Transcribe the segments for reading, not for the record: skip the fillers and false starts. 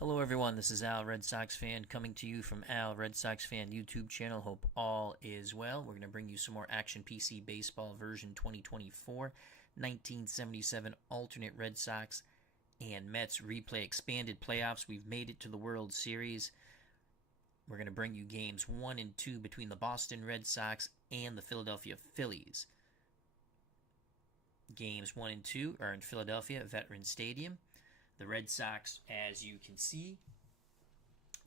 Hello everyone, this is Al Red Sox Fan coming to you from Al Red Sox Fan YouTube channel. Hope all is well. We're going to bring you some more Action PC Baseball version 2024, 1977 alternate Red Sox and Mets replay expanded playoffs. We've made it to the World Series. We're going to bring you games 1 and 2 between the Boston Red Sox and the Philadelphia Phillies. Games 1 and 2 are in Philadelphia, Veterans Stadium. The Red Sox, as you can see,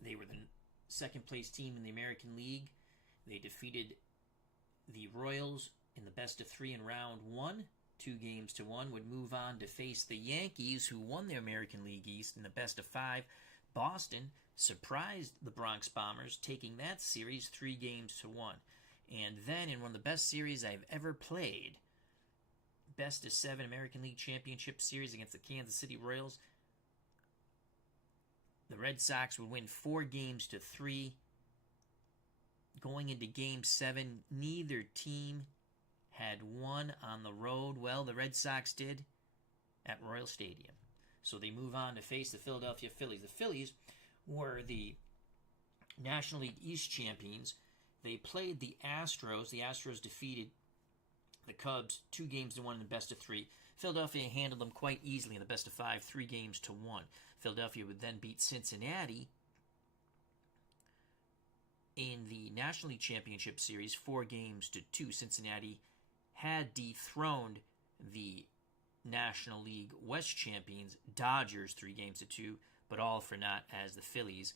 they were the second place team in the American League. They defeated the Royals in the best of 3 in round 1, 2-1, would move on to face the Yankees, who won the American League East in the best of 5. Boston surprised the Bronx Bombers, taking that series 3-1. And then in one of the best series I've ever played, best of 7 American League Championship Series against the Kansas City Royals, the Red Sox would win 4-3. Going into Game 7, neither team had won on the road. Well, the Red Sox did at Royal Stadium. So they move on to face the Philadelphia Phillies. The Phillies were the National League East champions. They played the Astros. The Astros defeated the Cubs 2-1 in the best of 3. Philadelphia handled them quite easily in the best of 5, 3-1. Philadelphia would then beat Cincinnati in the National League Championship Series 4-2. Cincinnati had dethroned the National League West champions Dodgers 3-2, but all for naught as the Phillies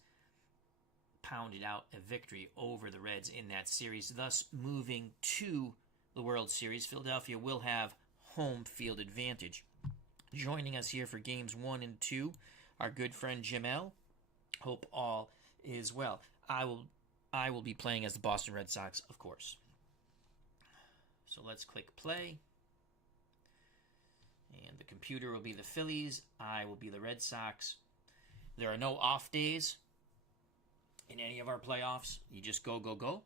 pounded out a victory over the Reds in that series, thus moving to the World Series. Philadelphia will have home field advantage. Joining us here for games 1 and 2, our good friend Jim L. Hope all is well. I will be playing as the Boston Red Sox, of course. So let's click play. And the computer will be the Phillies. I will be the Red Sox. There are no off days in any of our playoffs. You just go, go, go.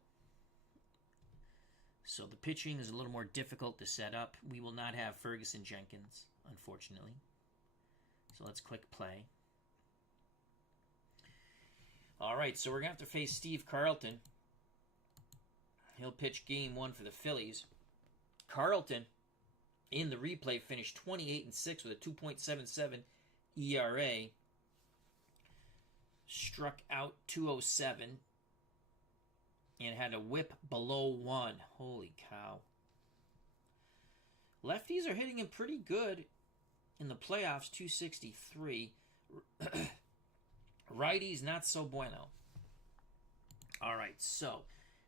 So the pitching is a little more difficult to set up. We will not have Ferguson Jenkins, unfortunately. So let's click play. All right, so we're going to have to face Steve Carlton. He'll pitch game 1 for the Phillies. Carlton, in the replay, finished 28-6 with a 2.77 ERA. Struck out 207. And had a whip below 1. Holy cow. Lefties are hitting him pretty good in the playoffs, 263. Righties, not so bueno. All right, so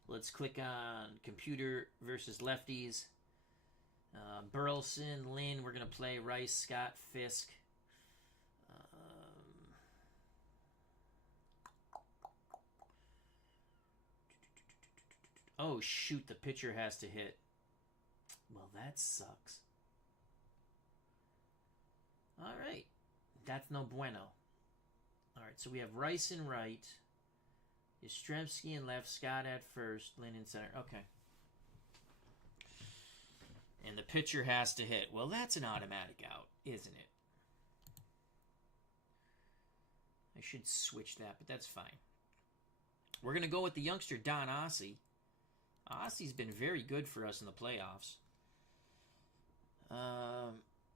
let's click on computer versus lefties. Burleson, Lynn, we're going to play Rice, Scott, Fisk. Oh, shoot, the pitcher has to hit. Well, that sucks. All right. That's no bueno. All right, so we have Rice in right. Yastrzemski in left. Scott at first. Lynn in center. Okay. And the pitcher has to hit. Well, that's an automatic out, isn't it? I should switch that, but that's fine. We're going to go with the youngster, Don Ossie. Ossie's been very good for us in the playoffs.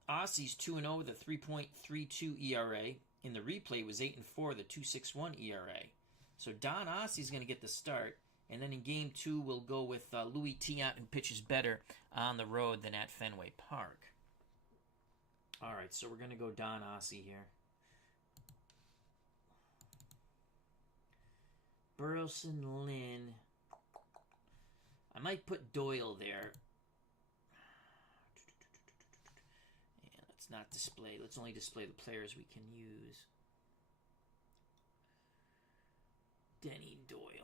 Ossie's 2-0 with a 3.32 ERA. In the replay, was 8-4 with a 2.61 ERA. So Don Ossie's going to get the start. And then in game 2, we'll go with Louis Tiant, who pitches better on the road than at Fenway Park. All right, so we're going to go Don Ossie here. Burleson, Lynn. I might put Doyle there. And let's not display. Let's only display the players we can use. Denny Doyle. Let's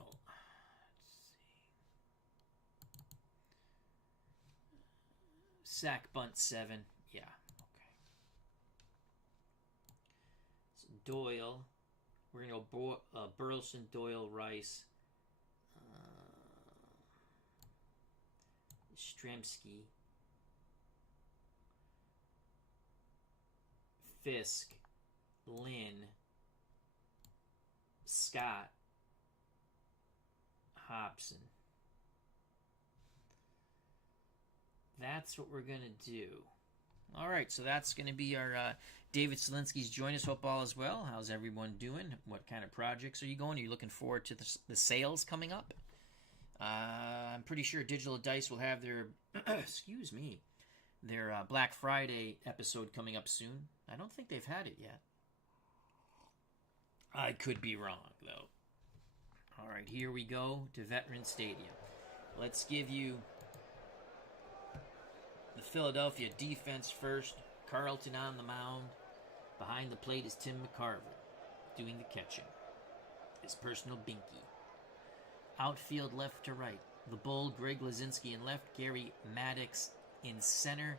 see. Sack bunt 7. Yeah, okay. So Doyle. We're going to go Burleson, Doyle, Rice. Yastrzemski, Fisk, Lynn, Scott, Hobson. That's what we're going to do. All right, so that's going to be our David Selinsky's Join Us Football as well. How's everyone doing? What kind of projects are you going? Are you looking forward to the sales coming up? I'm pretty sure Digital Dice will have their, excuse me, their Black Friday episode coming up soon. I don't think they've had it yet. I could be wrong, though. All right, here we go to Veterans Stadium. Let's give you the Philadelphia defense first. Carlton on the mound. Behind the plate is Tim McCarver doing the catching. His personal binky. Outfield left to right. The Bull, Greg Lazinski in left. Gary Maddox in center.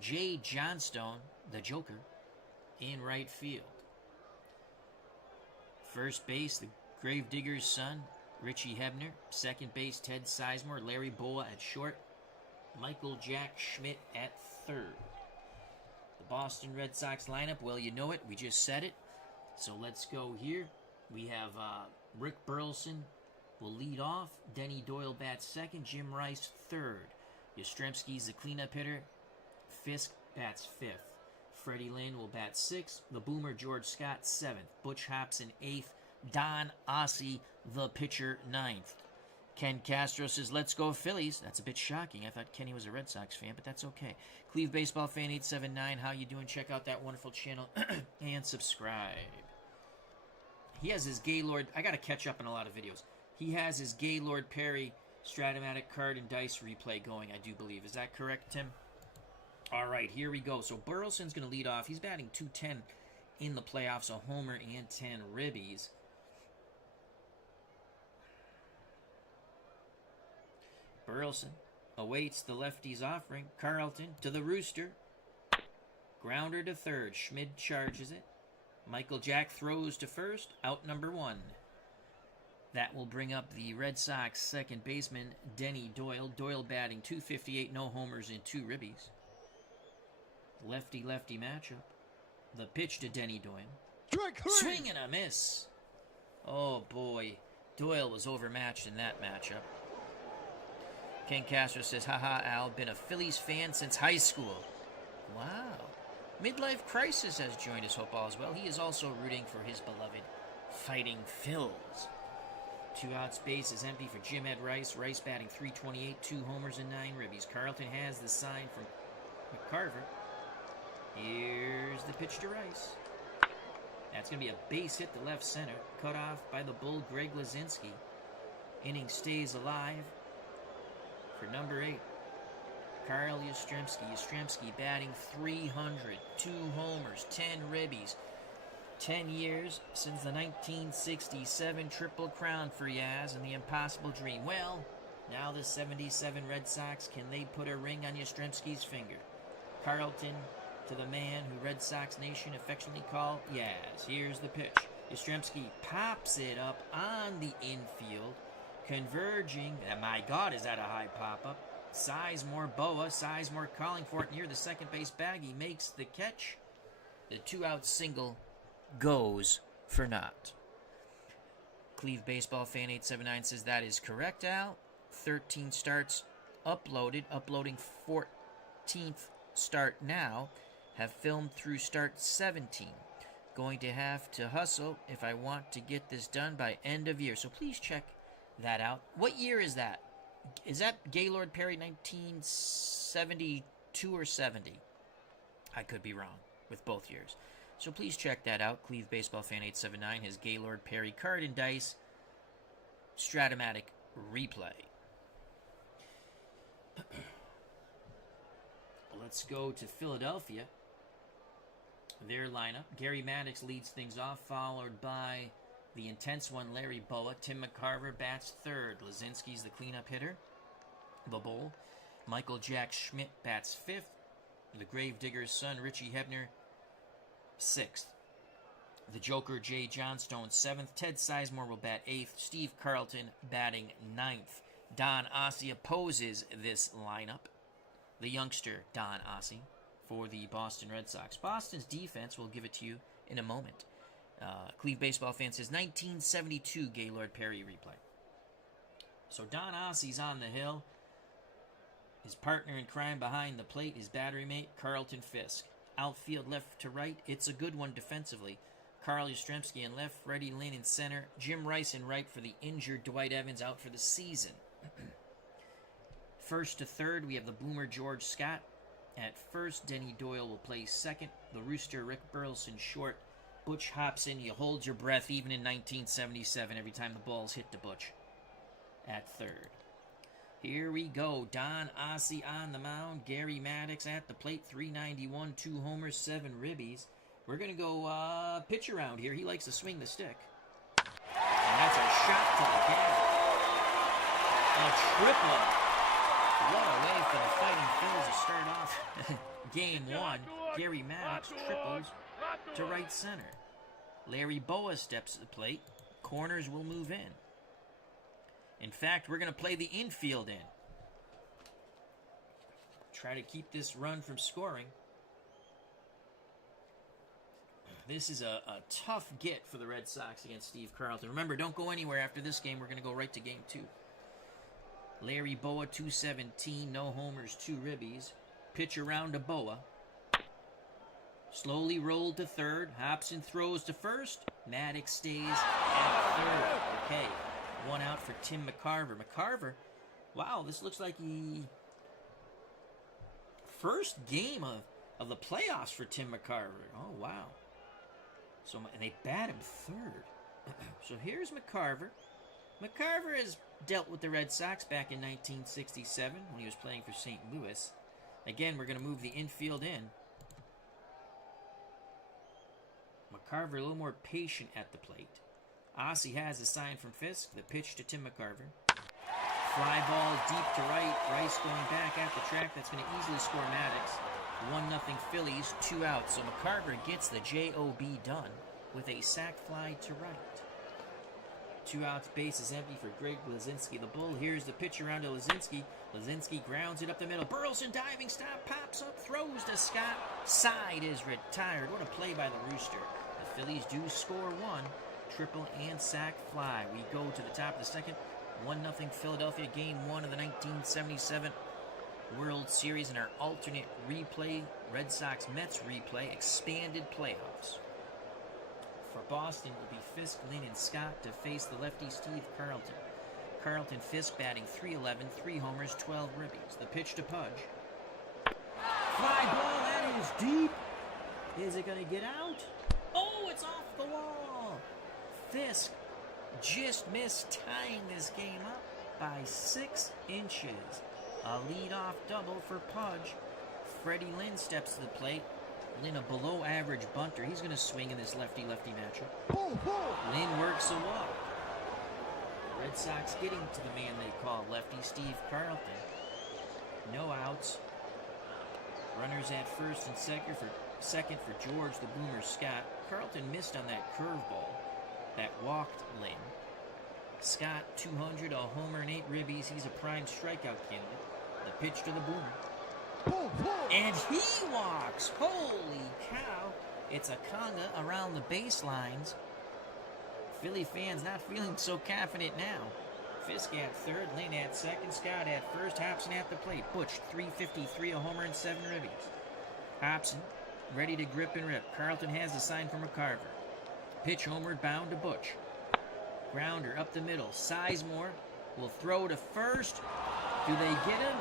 Jay Johnstone, the Joker, in right field. First base, the Gravedigger's son, Richie Hebner. Second base, Ted Sizemore. Larry Boa at short. Michael Jack Schmidt at third. The Boston Red Sox lineup, well, you know it. We just said it. So let's go here. We have Rick Burleson will lead off. Denny Doyle bats second. Jim Rice third. Yastrzemski's the cleanup hitter. Fisk bats fifth. Freddie Lynn will bat sixth. The Boomer George Scott seventh. Butch Hobson eighth. Don Ossie, the pitcher, ninth. Ken Castro says, let's go Phillies. That's a bit shocking. I thought Kenny was a Red Sox fan, but that's okay. Cleve Baseball Fan 879, how you doing? Check out that wonderful channel and subscribe. He has his Gaylord. I got to catch up on a lot of videos. He has his Gaylord Perry Stratomatic card and dice replay going, I do believe. Is that correct, Tim? All right, here we go. So Burleson's going to lead off. He's batting .210 in the playoffs, a homer and 10 ribbies. Burleson awaits the lefty's offering. Carlton to the rooster. Grounder to third. Schmid charges it. Michael Jack throws to first. Out number one. That will bring up the Red Sox second baseman, Denny Doyle. Doyle batting .258, no homers and 2 ribbies. Lefty-lefty matchup. The pitch to Denny Doyle. Swing and a miss. Oh, boy. Doyle was overmatched in that matchup. Ken Castro says, haha, Al, been a Phillies fan since high school. Wow. Midlife Crisis has joined us football as well. He is also rooting for his beloved Fighting Phils. 2 outs, base is empty for Jim Ed Rice. Rice batting .328, 2 homers and 9 ribbies. Carlton has the sign from McCarver. Here's the pitch to Rice. That's going to be a base hit to left center. Cut off by the Bull, Greg Lazinski. Inning stays alive for number 8. Carl Yastrzemski. Yastrzemski batting .300, 2 homers, 10 ribbies. 10 years since the 1967 Triple Crown for Yaz and the Impossible Dream. Well, now the 77 Red Sox, can they put a ring on Yastrzemski's finger? Carlton to the man who Red Sox Nation affectionately call Yaz. Here's the pitch. Yastrzemski pops it up on the infield, converging. And my God, is that a high pop-up? Sizemore, Boa. Sizemore calling for it near the second base bag. He makes the catch. The 2-out single goes for naught. Cleve Baseball Fan 879 says that is correct, Al. 13 starts uploaded. Uploading 14th start now. Have filmed through start 17. Going to have to hustle if I want to get this done by end of year. So please check that out. What year is that? Is that Gaylord Perry 1972 or 70? I could be wrong with both years. So please check that out. Cleve Baseball Fan 879, his Gaylord Perry card and dice Stratomatic replay. Let's go to Philadelphia. Their lineup. Gary Maddox leads things off, followed by the intense one, Larry Boa. Tim McCarver bats third. Lazinski's the cleanup hitter. The Bull. Michael Jack Schmidt bats fifth. The Gravedigger's son, Richie Hebner, 6th. The Joker, Jay Johnstone, 7th. Ted Sizemore will bat 8th. Steve Carlton batting 9th. Don Ossie opposes this lineup. The youngster, Don Ossie, for the Boston Red Sox. Boston's defense, we'll give it to you in a moment. Cleve Baseball Fan says 1972 Gaylord Perry replay. So Don Ossie's on the hill. His partner in crime behind the plate, his battery mate, Carlton Fisk. Outfield left to right, it's a good one defensively. Carl Yastrzemski in left, Freddie Lynn in center, Jim Rice in right for the injured Dwight Evans out for the season. First to third, we have the boomer George Scott. At first, Denny Doyle will play second. The rooster Rick Burleson short. Butch Hobson, you hold your breath even in 1977 every time the balls hit the Butch. At third. Here we go. Don Ossie on the mound. Gary Maddox at the plate. 391, 2 homers, 7 ribbies. We're going to go pitch around here. He likes to swing the stick. And that's a shot to the gap. A triple. What a way for the Fighting Phillies to start off game one. Gary Maddox triples to right center. Larry Boa steps to the plate. Corners will move in. In fact, we're going to play the infield in. Try to keep this run from scoring. This is a tough get for the Red Sox against Steve Carlton. Remember, don't go anywhere after this game. We're going to go right to game 2. Larry Boa, 217, no homers, 2 ribbies. Pitch around to Boa. Slowly rolled to third. Hobson throws to first. Maddox stays at third. Okay, 1 out for Tim McCarver. McCarver, wow, this looks like he... First game of the playoffs for Tim McCarver. Oh, wow. So, and they bat him third. So here's McCarver. McCarver has dealt with the Red Sox back in 1967 when he was playing for St. Louis. Again, we're going to move the infield in. McCarver a little more patient at the plate. Ossie has a sign from Fisk. The pitch to Tim McCarver. Fly ball deep to right. Rice going back at the track. That's going to easily score Maddox. 1-0 Phillies, 2 outs. So McCarver gets the job done with a sac fly to right. 2 outs, base is empty for Greg Lazinski, the Bull. Here's the pitch around to Lazinski. Lazinski grounds it up the middle. Burleson diving stop, pops up, throws to Scott. Side is retired. What a play by the Rooster. The Phillies do score 1. Triple and sac fly. We go to the top of the second. 1-0 Philadelphia, game 1 of the 1977 World Series in our alternate replay, Red Sox-Mets replay, expanded playoffs. For Boston, it will be Fisk, Lynn, and Scott to face the lefty Steve Carlton. Carlton Fisk batting .311, 3 homers, 12 ribbies. The pitch to Pudge. Fly ball, that is deep. Is it going to get out? Oh, it's off the wall. Fisk just missed tying this game up by 6 inches. A leadoff double for Pudge. Freddie Lynn steps to the plate. Lynn, a below-average bunter. He's going to swing in this lefty-lefty matchup. Lynn works a walk. Red Sox getting to the man they call lefty Steve Carlton. No outs. Runners at first and second for George the Boomer Scott. Carlton missed on that curveball that walked Lynn. Scott, 200, a homer and 8 ribbies. He's a prime strikeout candidate. The pitch to the Boomer. And he walks. Holy cow. It's a conga around the baselines. Philly fans not feeling so confident now. Fisk at third, Lynn at second, Scott at first, Hobson at the plate. Butch, 353, a homer and 7 ribbies. Hobson, ready to grip and rip. Carlton has the sign from McCarver. Pitch homeward bound to Butch. Grounder up the middle. Sizemore will throw to first. Do they get him?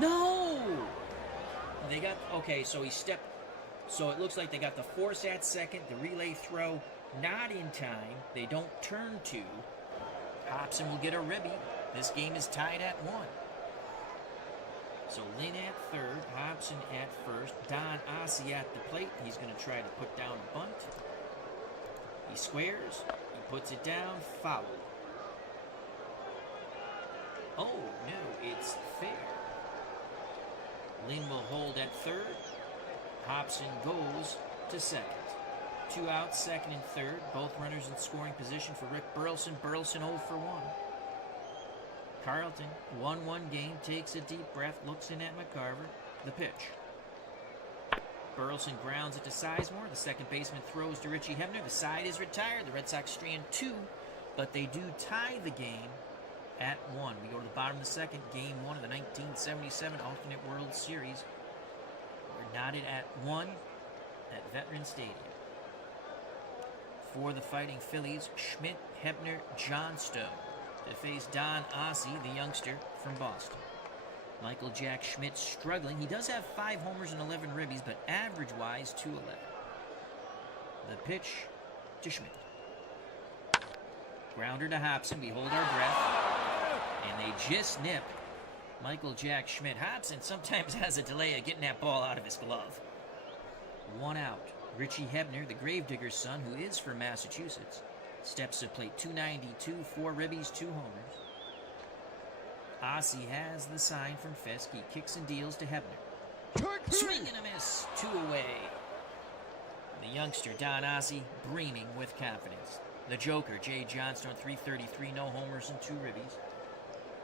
No! They got, okay, so he stepped, so it looks like they got the force at second, the relay throw not in time. They don't turn to. Hobson will get a ribby. This game is tied at 1. So Lynn at third, Hobson at first, Don Ossie at the plate. He's going to try to put down a bunt. He squares, he puts it down, foul. Oh, no, it's fair. Lynn will hold at third. Hobson goes to second. 2 outs, second and third. Both runners in scoring position for Rick Burleson. Burleson 0 for 1. Carlton, 1-1 game, takes a deep breath, looks in at McCarver. The pitch. Burleson grounds it to Sizemore. The second baseman throws to Richie Hebner. The side is retired. The Red Sox strand 2, but they do tie the game at 1. We go to the bottom of the second, game 1 of the 1977 Alternate World Series. We're knotted at 1 at Veterans Stadium. For the Fighting Phillies, Schmidt, Hebner, Johnstone to face Don Ossie, the youngster from Boston. Michael Jack Schmidt struggling. He does have 5 homers and 11 ribbies, but average-wise, 211. The pitch to Schmidt. Grounder to Hobson. We hold our breath. And they just nip Michael Jack Schmidt. Hobson sometimes has a delay of getting that ball out of his glove. 1 out. Richie Hebner, the Gravedigger's son, who is from Massachusetts, steps to plate. 292, 4 ribbies, 2 homers. Ossie has the sign from Fisk. He kicks and deals to Hebner. Swing and a miss. 2 away. The youngster, Don Ossie, breaming with confidence. The Joker, Jay Johnstone, 333, no homers and 2 ribbies.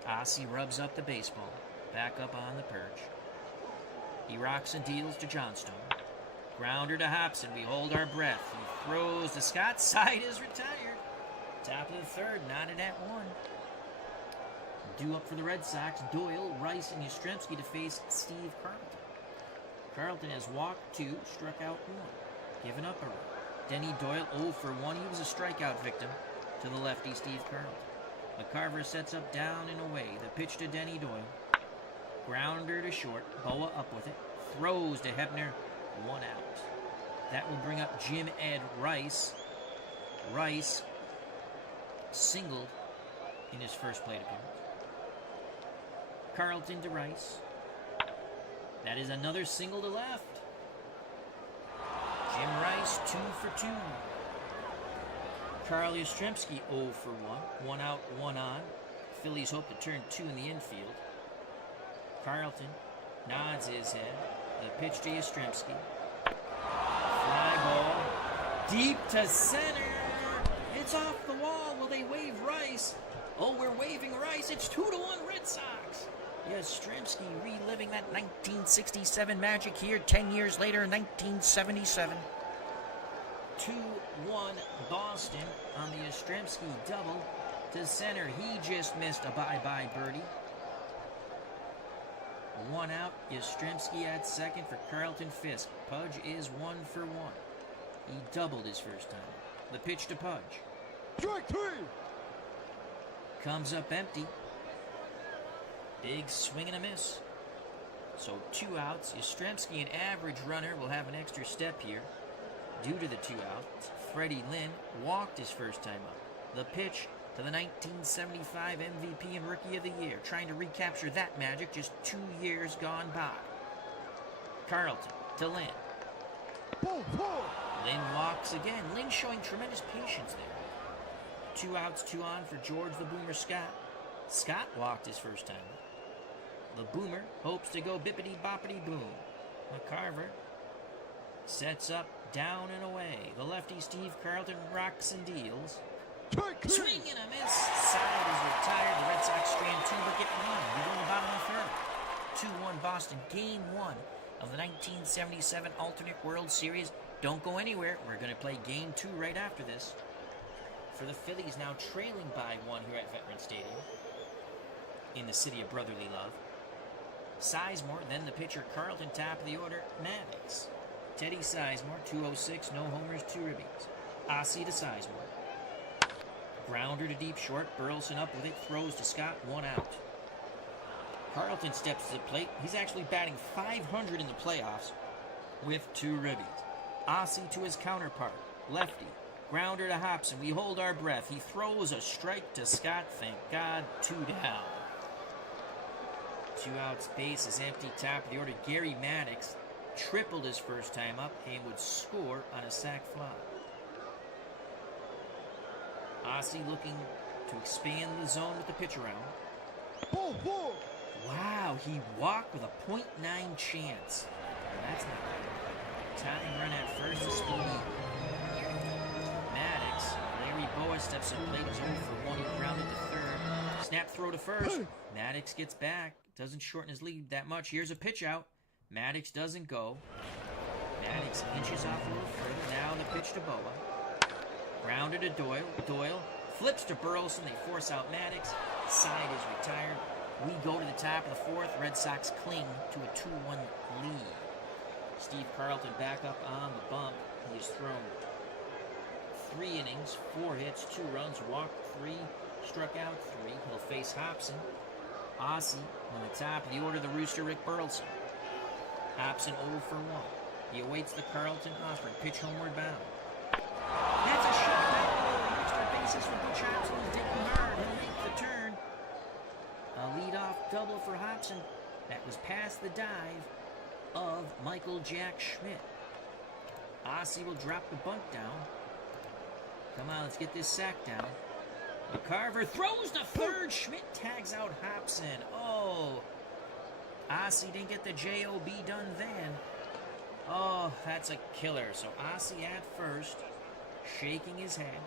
Ossie rubs up the baseball. Back up on the perch. He rocks and deals to Johnstone. Grounder to Hobson. We hold our breath. He throws to Scott. Side is retired. Top of the third, knotted at 1. Due up for the Red Sox, Doyle, Rice, and Yastrzemski to face Steve Carlton. Carlton has walked 2, struck out 1. Given up a run. Denny Doyle 0 for 1. He was a strikeout victim to the lefty Steve Carlton. McCarver sets up down and away. The pitch to Denny Doyle. Grounder to short. Boa up with it. Throws to Hebner. 1 out. That will bring up Jim Ed Rice. Rice singled in his first plate appearance. Carlton to Rice. That is another single to left. Jim Rice, 2 for 2. Carl Yastrzemski, 0 for 1. 1 out, 1 on. Phillies hope to turn 2 in the infield. Carlton nods his head. The pitch to Yastrzemski. Fly ball. Deep to center. It's off the wall. Will they wave Rice? Oh, we're waving Rice. It's 2-1 Red Sox. Yastrzemski reliving that 1967 magic here 10 years later in 1977. 2-1 Boston on the Yastrzemski double to center. He just missed a bye-bye birdie. 1 out. Yastrzemski at second for Carlton Fisk. Pudge is 1 for 1. He doubled his first time. The pitch to Pudge. Strike 3. Comes up empty. Big swing and a miss. So 2 outs. Yastrzemski, an average runner, will have an extra step here due to the 2 outs. Freddie Lynn walked his first time up. The pitch to the 1975 MVP and Rookie of the Year, trying to recapture that magic just 2 years gone by. Carlton to Lynn. Lynn walks again. Lynn showing tremendous patience there. 2 outs, 2 on for George the Boomer Scott. Scott walked his first time. The Boomer hopes to go bippity-boppity-boom. McCarver sets up, down and away. The lefty Steve Carlton rocks and deals. Swing and a miss. Side is retired. The Red Sox strand 2 but get 1. We go to the bottom of the third. 2-1 Boston. Game 1 of the 1977 Alternate World Series. Don't go anywhere. We're going to play Game 2 right after this. For the Phillies, now trailing by 1 here at Veterans Stadium in the city of brotherly love. Sizemore, then the pitcher Carlton, top of the order, Maddox. Teddy Sizemore, 206, no homers, 2 ribbies. Ossie to Sizemore. Grounder to deep short, Burleson up with it, throws to Scott, 1 out. Carlton steps to the plate. He's actually batting .500 in the playoffs with 2 ribbies. Ossie to his counterpart, lefty. Grounder to Hobson. We hold our breath. He throws a strike to Scott. Thank God, 2 down. 2 outs, base is empty, top of the order. Gary Maddox tripled his first time up and would score on a sac fly. Ossie looking to expand the zone with the pitch around. Wow, he walked with a .9 chance. That's not bad. Tying run at first is Spoonie. Maddox, Larry Boa steps in plate, is 0 for 1. He grounded to third. Snap throw to first. Maddox gets back. Doesn't shorten his lead that much. Here's a pitch out. Maddox doesn't go. Maddox inches off a little further. Now the pitch to Boa. Grounder to Doyle. Doyle flips to Burleson. They force out Maddox. Side is retired. We go to the top of the fourth. Red Sox cling to a 2-1 lead. Steve Carlton back up on the bump. He has thrown 3 innings, 4 hits, 2 runs, walked 3, struck out 3. He'll face Hobson. Ossie on the top of the order, the Rooster, Rick Burleson. Hobson 0 for 1. He awaits the Carlton offer. Pitch homeward bound. That's a shot down the extra bases for Butch Hobson. He's digging hard. He'll make the turn. A leadoff double for Hobson. That was past the dive of Michael Jack Schmidt. Ossie will drop the bunt down. Come on, let's get this sack down. McCarver throws to third. Schmidt tags out Hobson. Oh, Ossie didn't get the JOB done then. Oh, that's a killer. So Ossie at first, shaking his head.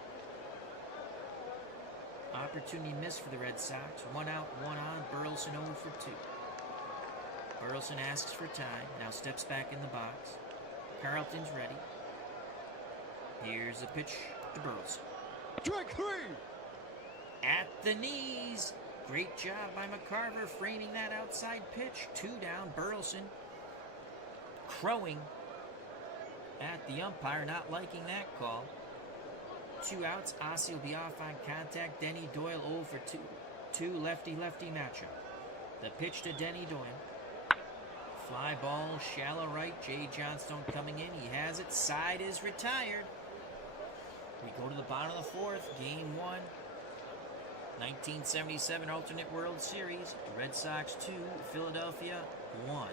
Opportunity missed for the Red Sox. 1 out, 1 on. Burleson 0 for 2. Burleson asks for time. Now steps back in the box. Carlton's ready. Here's the pitch to Burleson. Strike 3! At the knees. Great job by McCarver framing that outside pitch. 2 down. Burleson crowing at the umpire, not liking that call. 2 outs. Ossie will be off on contact. Denny Doyle 0 for 2. 2 lefty-lefty matchup. The pitch to Denny Doyle. Fly ball, shallow right. Jay Johnstone coming in. He has it. Side is retired. We go to the bottom of the fourth. Game 1. 1977 Alternate World Series. Red Sox 2, Philadelphia 1.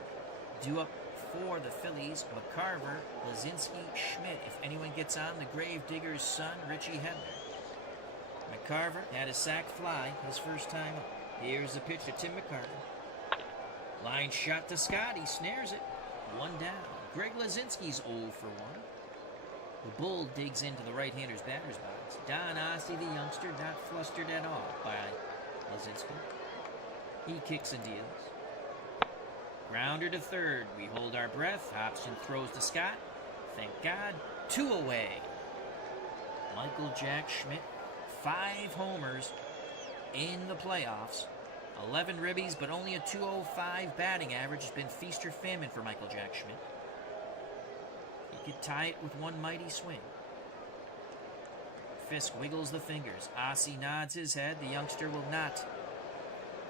Due up for the Phillies, McCarver, Lazinski, Schmidt. If anyone gets on, the Gravedigger's son, Richie Hebner. McCarver had a sac fly his first time up. Here's the pitch to Tim McCarver. Line shot to Scott. He snares it. 1 down. Greg Lazinski's 0 for 1. The Bull digs into the right-hander's batter's box. Don Ossie, the youngster, not flustered at all by Lazinski. He kicks and deals. Grounder to third. We hold our breath. Hobson throws to Scott. Thank God. 2 away. Michael Jack Schmidt, 5 homers in the playoffs. 11 ribbies, but only a .205 batting average. Has been feast or famine for Michael Jack Schmidt. He could tie it with one mighty swing. Fisk wiggles the fingers. Ossie nods his head. The youngster will not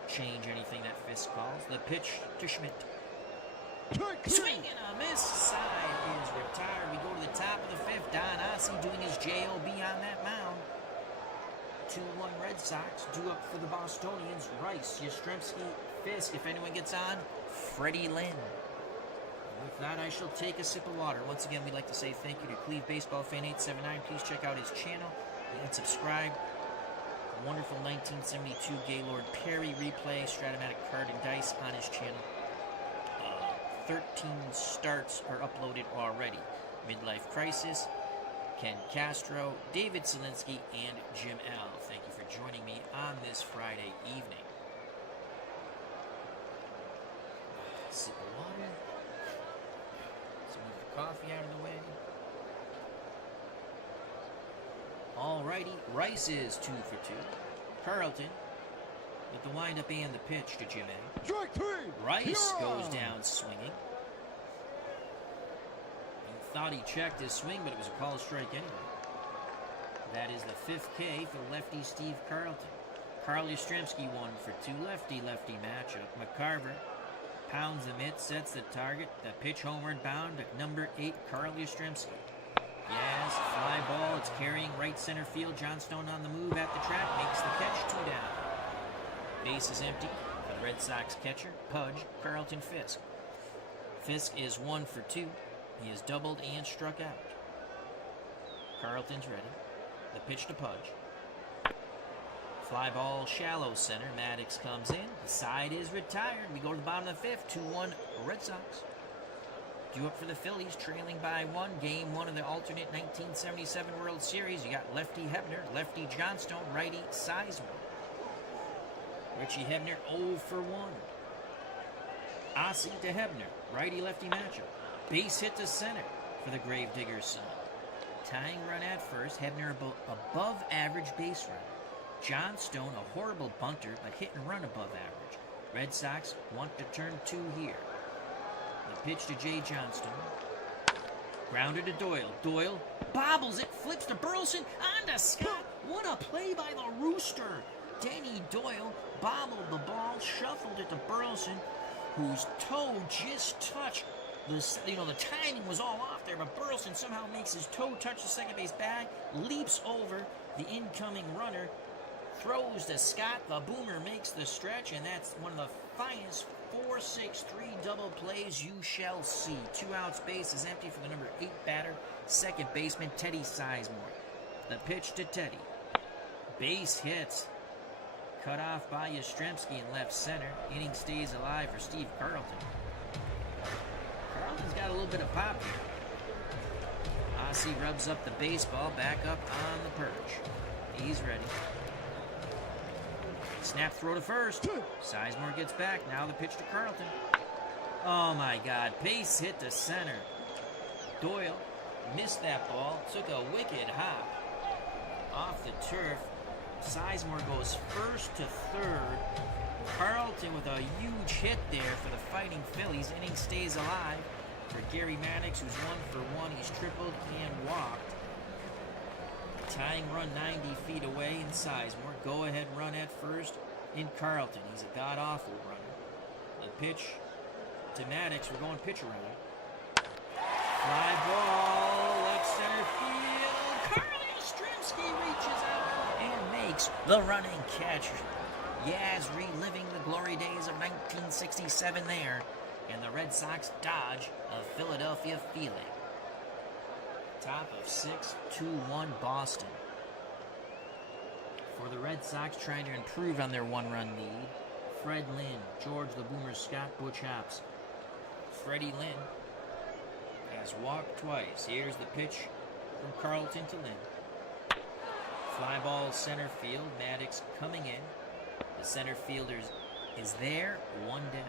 change anything that Fisk calls. The pitch to Schmidt. Swing and a miss. Side is retired. We go to the top of the 5th. Don Ossie doing his JOB on that mound. 2-1 Red Sox. Due up for the Bostonians. Rice, Yastrzemski, Fisk. If anyone gets on, Freddie Lynn. With that, I shall take a sip of water. Once again, we'd like to say thank you to Cleve Baseball Fan 879. Please check out his channel and subscribe. A wonderful 1972 Gaylord Perry replay, Stratomatic card and dice on his channel. 13 starts are uploaded already. Midlife Crisis, Ken Castro, David Selinsky, and Jim L. Thank you for joining me on this Friday evening. Sip of water. Let's move the coffee out of the way. Alrighty, Rice is 2 for 2. Carlton with the windup and the pitch to Jim A. Strike 3! Rice goes down swinging. He thought he checked his swing, but it was a called strike anyway. That is the 5th K for lefty Steve Carlton. Carl Yastrzemski 1 for 2. Lefty-lefty matchup. McCarver pounds the mitt, sets the target. The pitch homeward bound to number 8, Carl Yastrzemski. Yes, fly ball. It's carrying right center field. Johnstone on the move at the track. Makes the catch. 2 down. Base is empty for the Red Sox catcher, Pudge, Carlton Fisk. Fisk is 1 for 2. He has doubled and struck out. Carlton's ready. The pitch to Pudge. Fly ball, shallow center. Maddox comes in. The side is retired. We go to the bottom of the 5th. 2-1 Red Sox. Due up for the Phillies, trailing by 1. Game 1 of the alternate 1977 World Series. You got lefty Hebner, lefty Johnstone, righty Sizemore. Richie Hebner 0 for 1. Ossie to Hebner. Righty-lefty matchup. Base hit to center. for the Gravedigger's son. Tying run at first, Hebner above average base runner. John Stone, a horrible bunter, but hit and run above average. Red Sox want to turn 2 here. The pitch to Jay Johnstone. Grounder to Doyle. Doyle bobbles it, flips to Burleson, on to Scott. What a play by the Rooster. Denny Doyle bobbled the ball, shuffled it to Burleson, whose toe just touched the timing was all off there, but Burleson somehow makes his toe touch the second base bag, leaps over the incoming runner, throws to Scott. The boomer makes the stretch, and that's one of the finest 4-6-3 double plays you shall see. 2 outs, base is empty for the number 8 batter, second baseman Teddy Sizemore. The pitch to Teddy. Base hits. Cut off by Yastrzemski in left center. Inning stays alive for Steve Carlton. Carlton's got a little bit of pop here. Ossie rubs up the baseball, back up on the perch. He's ready. Snap throw to first. Sizemore gets back. Now the pitch to Carlton. Oh my God. Base hit to center. Doyle missed that ball. Took a wicked hop off the turf. Sizemore goes first to third. Carlton with a huge hit there for the Fighting Phillies. Inning stays alive for Gary Maddox, who's 1 for 1. He's tripled and walked. Tying run 90 feet away in Sizemore. Go ahead run at first in Carlton. He's a god-awful runner. The pitch to Maddox. We're going pitch around. Fly ball, left center field. Carl Yastrzemski reaches out and makes the running catch. Yaz reliving the glory days of 1967 there. And the Red Sox dodge a Philadelphia feeling. Top of 6, 2-1 Boston. For the Red Sox trying to improve on their 1-run lead, Fred Lynn, George the Boomer Scott, Butch Hops. Freddie Lynn has walked twice. Here's the pitch from Carlton to Lynn. Fly ball center field. Maddox coming in. The center fielder is there, 1 down.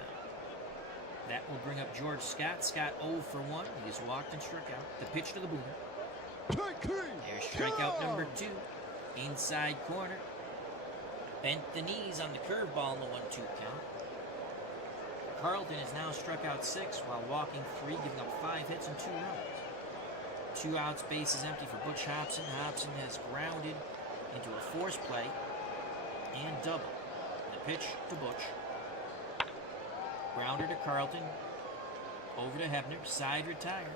That will bring up George Scott. Scott 0 for 1. He has walked and struck out. The pitch to the Boomer. There's strikeout number 2. Inside corner. Bent the knees on the curveball in the 1-2 count. Carlton has now struck out 6 while walking 3, giving up 5 hits and 2 runs. 2 outs, base is empty for Butch Hobson. Hobson has grounded into a force play and double. The pitch to Butch. Grounder to Carlton. Over to Hebner. Side retire.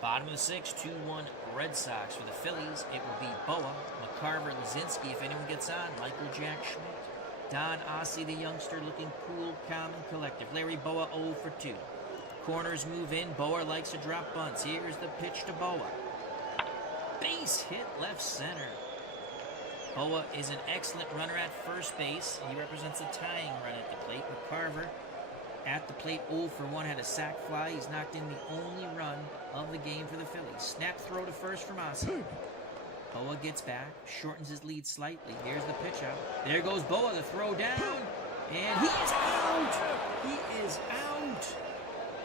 Bottom of the 6th, 2-1 Red Sox. For the Phillies, it will be Boa, McCarver, Lazinski, if anyone gets on, Michael Jack Schmidt. Don Ossie, the youngster, looking cool, calm, and collective. Larry Boa 0 for 2. Corners move in. Boa likes to drop bunts. Here's the pitch to Boa. Base hit left center. Boa is an excellent runner at first base. He represents a tying run at the plate. McCarver at the plate 0 for 1, had a sac fly. He's knocked in the only run of the game for the Phillies. Snap throw to first from Ossie. Boa gets back, shortens his lead slightly. Here's the pitch out. There goes Boa, the throw down, and he is out! He is out!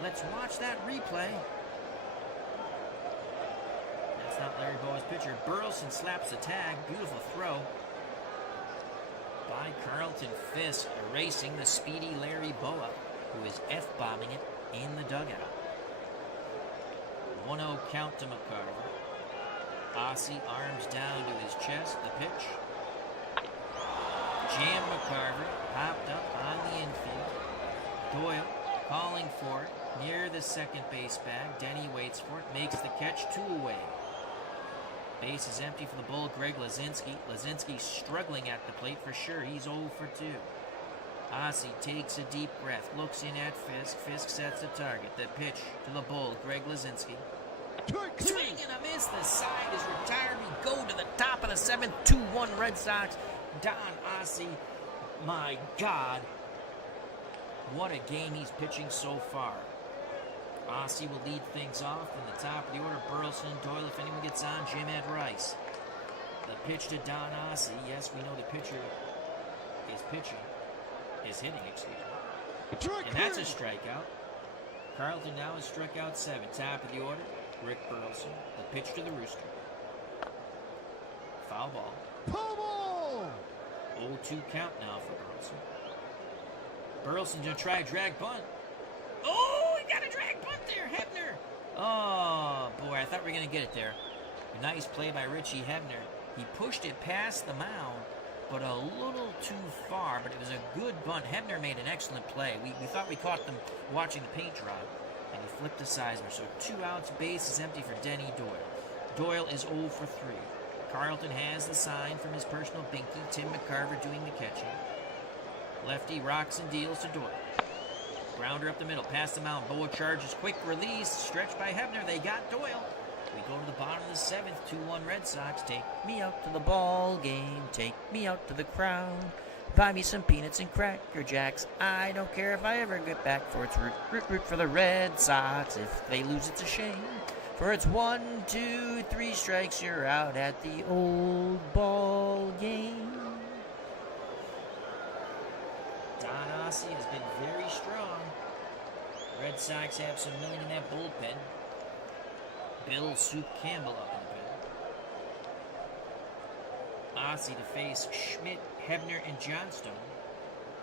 Let's watch that replay. That's not Larry Boa's pitcher. Burleson slaps the tag. Beautiful throw by Carlton Fisk, erasing the speedy Larry Boa, who is F-bombing it in the dugout. 1-0 count to McCarver. Ossie arms down to his chest. The pitch. Jam McCarver popped up on the infield. Doyle calling for it near the second base bag. Denny waits for it. Makes the catch. 2 away. Base is empty for the Bull, Greg Lazinski. Lazinski struggling at the plate for sure. He's 0 for 2. Ossie takes a deep breath, looks in at Fisk. Fisk sets a target. The pitch to the Bull, Greg Lazinski. Swing and a miss. The side is retired. We go to the top of the 7th. 2-1 Red Sox. Don Ossie. My God. What a game he's pitching so far. Ossie will lead things off in the top of the order. Burleson and Doyle, if anyone gets on. Jim Ed Rice. The pitch to Don Ossie. Yes, we know the pitcher is pitching. Is hitting, excuse me. And that's a strikeout. Carlton now has struck out 7. Top of the order. Rick Burleson. The pitch to the Rooster. Foul ball. Pummel! 0-2 count now for Burleson. Burleson's going to try a drag bunt. Oh, he got a drag bunt there, Hebner. Oh, boy, I thought we were going to get it there. Nice play by Richie Hebner. He pushed it past the mound, but a little too far, but it was a good bunt. Hebner made an excellent play. We thought we caught them watching the paint dry, and he flipped to Sizemore. So 2 outs, base is empty for Denny Doyle. Doyle is 0 for 3. Carlton has the sign from his personal binky, Tim McCarver doing the catching. Lefty rocks and deals to Doyle. Grounder up the middle, past the mound. Boa charges, quick release, stretched by Hebner. They got Doyle. We go to the bottom of the 7th, 2-1 Red Sox. Take me out to the ball game. Take me out to the crowd. Buy me some peanuts and Cracker Jacks. I don't care if I ever get back, for it's root for the Red Sox. If they lose, it's a shame. For it's 1, 2, 3 strikes, you're out at the old ball game. Don Ossie has been very strong. Red Sox have some million in that bullpen. Bill Soup Campbell up in the pen. Ossie to face Schmidt, Hebner, and Johnstone.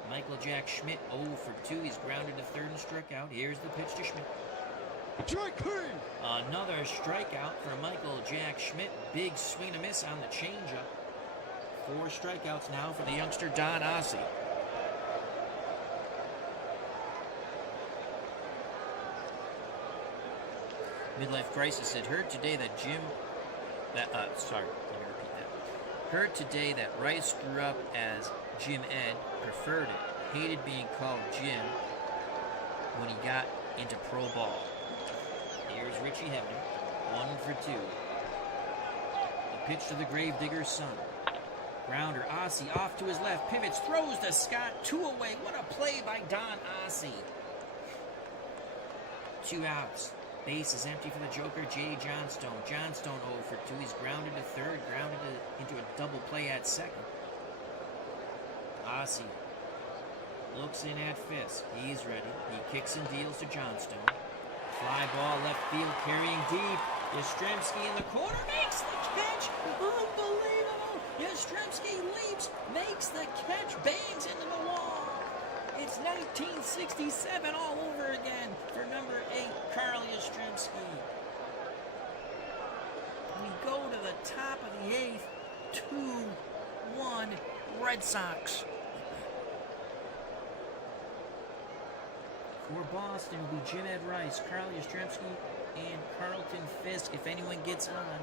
Michael Jack Schmidt 0 for 2. He's grounded to third and struck out. Here's the pitch to Schmidt. Strike 3! Another strikeout for Michael Jack Schmidt. Big swing and a miss on the changeup. 4 strikeouts now for the youngster Don Ossie. Midlife Crisis said, heard today that Heard today that Rice grew up as Jim Ed, preferred it, hated being called Jim when he got into pro ball. Here's Richie Hebner, 1 for 2. The pitch to the Gravedigger's son. Grounder, Ossie off to his left, pivots, throws to Scott, 2 away. What a play by Don Ossie. 2 outs. Base is empty for the Joker, Jay Johnstone. Johnstone 0 for 2. He's grounded to third, into a double play at second. Ossie looks in at Fisk. He's ready. He kicks and deals to Johnstone. Fly ball left field, carrying deep. Yastrzemski in the corner, makes the catch. Unbelievable. Yastrzemski leaps, makes the catch, bangs into the wall. It's 1967 all over again for number 8, Carl Yastrzemski. We go to the top of the 8th, 2-1 Red Sox. For Boston will be Jim Ed Rice, Carl Yastrzemski, and Carlton Fisk if anyone gets on.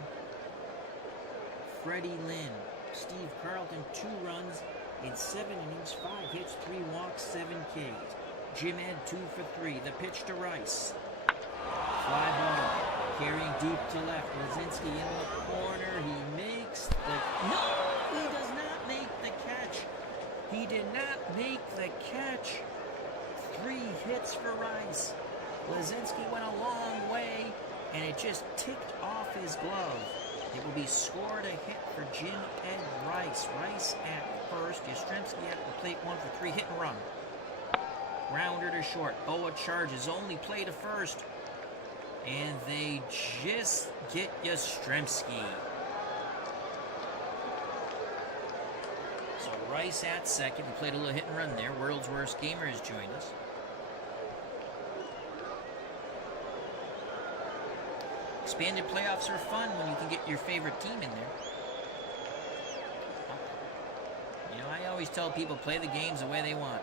Freddie Lynn, Steve Carlton, 2 runs in 7 innings, 5 hits, 3 walks, 7 Ks. Jim Ed 2 for 3. The pitch to Rice. Fly ball, carrying deep to left. Lazinski in the corner. He makes the... No! He does not make the catch. He did not make the catch. 3 hits for Rice. Lazinski went a long way, and it just ticked off his glove. It will be scored a hit for Jim Ed Rice. Rice at first. Yastrzemski at the plate, 1 for 3. Hit and run. Grounder to short. Boa charges. Only play to first. And they just get Yastrzemski. So Rice at second. We played a little hit and run there. World's Worst Gamer has joined us. Expanded playoffs are fun when you can get your favorite team in there. You know, I always tell people, play the games the way they want.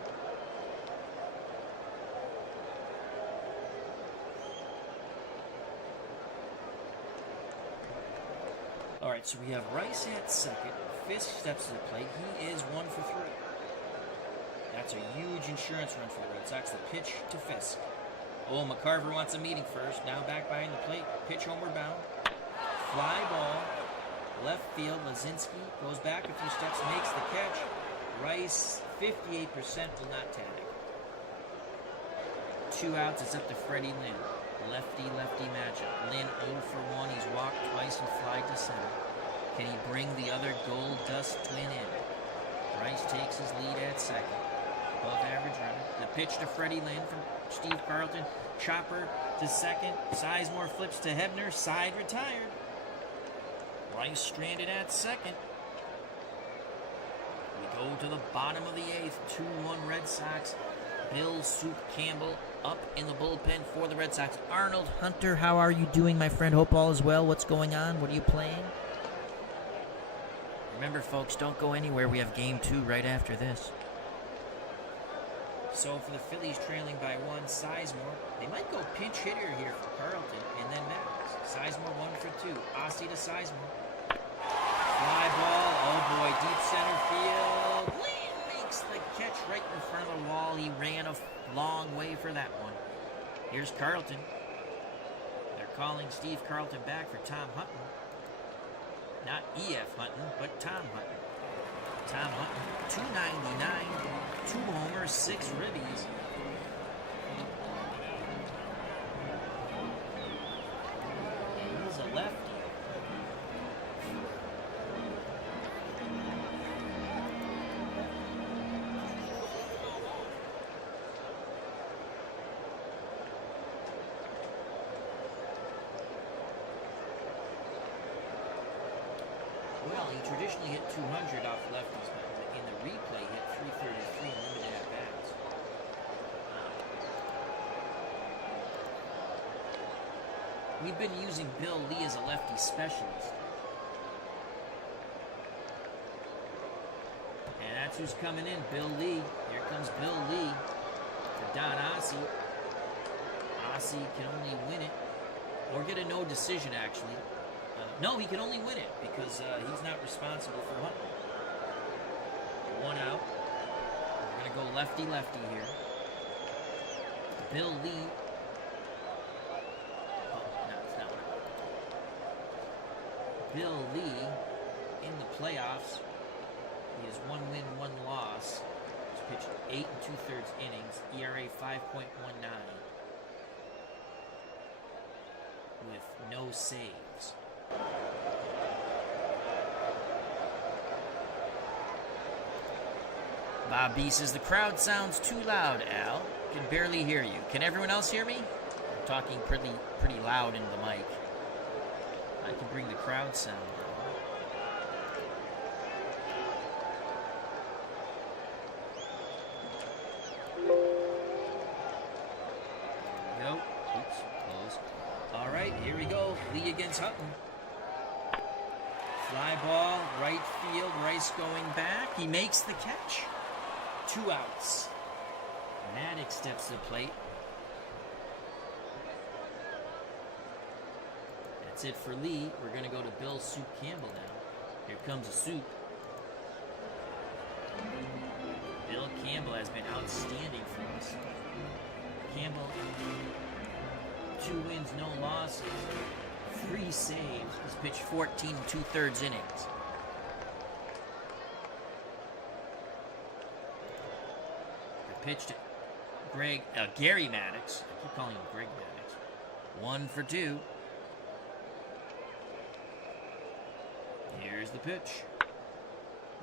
Alright, so we have Rice at second. Fisk steps to the plate. He is 1 for 3. That's a huge insurance run for the Red Sox. The pitch to Fisk. Oh, McCarver wants a meeting first. Now back behind the plate. Pitch homeward bound. Fly ball. Left field. Lazinski goes back a few steps. Makes the catch. Rice, 58% will not tag. 2 outs. It's up to Freddie Lynn. Lefty-lefty matchup. Lynn 0 for 1. He's walked twice and flied to center. Can he bring the other gold dust twin in? Rice takes his lead at second. Above average bases runner. The pitch to Freddie Lynn from Steve Carlton. Chopper to second. Sizemore flips to Hebner. Side retired. Rice stranded at second. We go to the bottom of the eighth. 2-1 Red Sox. Bill Soup Campbell up in the bullpen for the Red Sox. Arnold Hunter, how are you doing, my friend? Hope all is well. What's going on? What are you playing? Remember, folks, don't go anywhere. We have game 2 right after this. So for the Phillies trailing by 1, Sizemore. They might go pinch hitter here for Carlton and then Maddox. Sizemore 1 for 2. Ossie to Sizemore. Fly ball. Oh boy, deep center field. Lynn makes the catch right in front of the wall. He ran a long way for that one. Here's Carlton. They're calling Steve Carlton back for Tom Hutton. Not E.F. Hutton, but Tom Hutton. Tom Hutton, 299, 2 homers, 6 ribbies. He's a lefty. Well, he traditionally hit 200 off lefties, but in the replay hit 333 limited at bats. We've been using Bill Lee as a lefty specialist. And that's who's coming in, Bill Lee. Here comes Bill Lee for Don Ossie. Ossie can only win it, or get a no decision, actually. No, he can only win it because he's not responsible for Hunter. 1 out. We're going to go lefty-lefty here. Bill Lee. Oh, no, it's not one out. Bill Lee in the playoffs. He has 1 win, 1 loss. He's pitched 8 2/3 innings. ERA 5.19. With no saves. Bob B says, the crowd sounds too loud, Al. Can barely hear you. Can everyone else hear me? I'm talking pretty loud into the mic. I can bring the crowd sound down. There we go. Oops, close. All right, here we go. Lee against Hutton. Fly ball, right field, Rice going back. He makes the catch. 2 outs. Maddox steps to the plate. That's it for Lee. We're going to go to Bill Soup Campbell now. Here comes a Soup. Bill Campbell has been outstanding for us. Campbell, 2 wins, no losses. 3 saves. He's pitched 14 2/3 innings. The pitch to Gary Maddox. I keep calling him Greg Maddox. 1 for 2. Here's the pitch.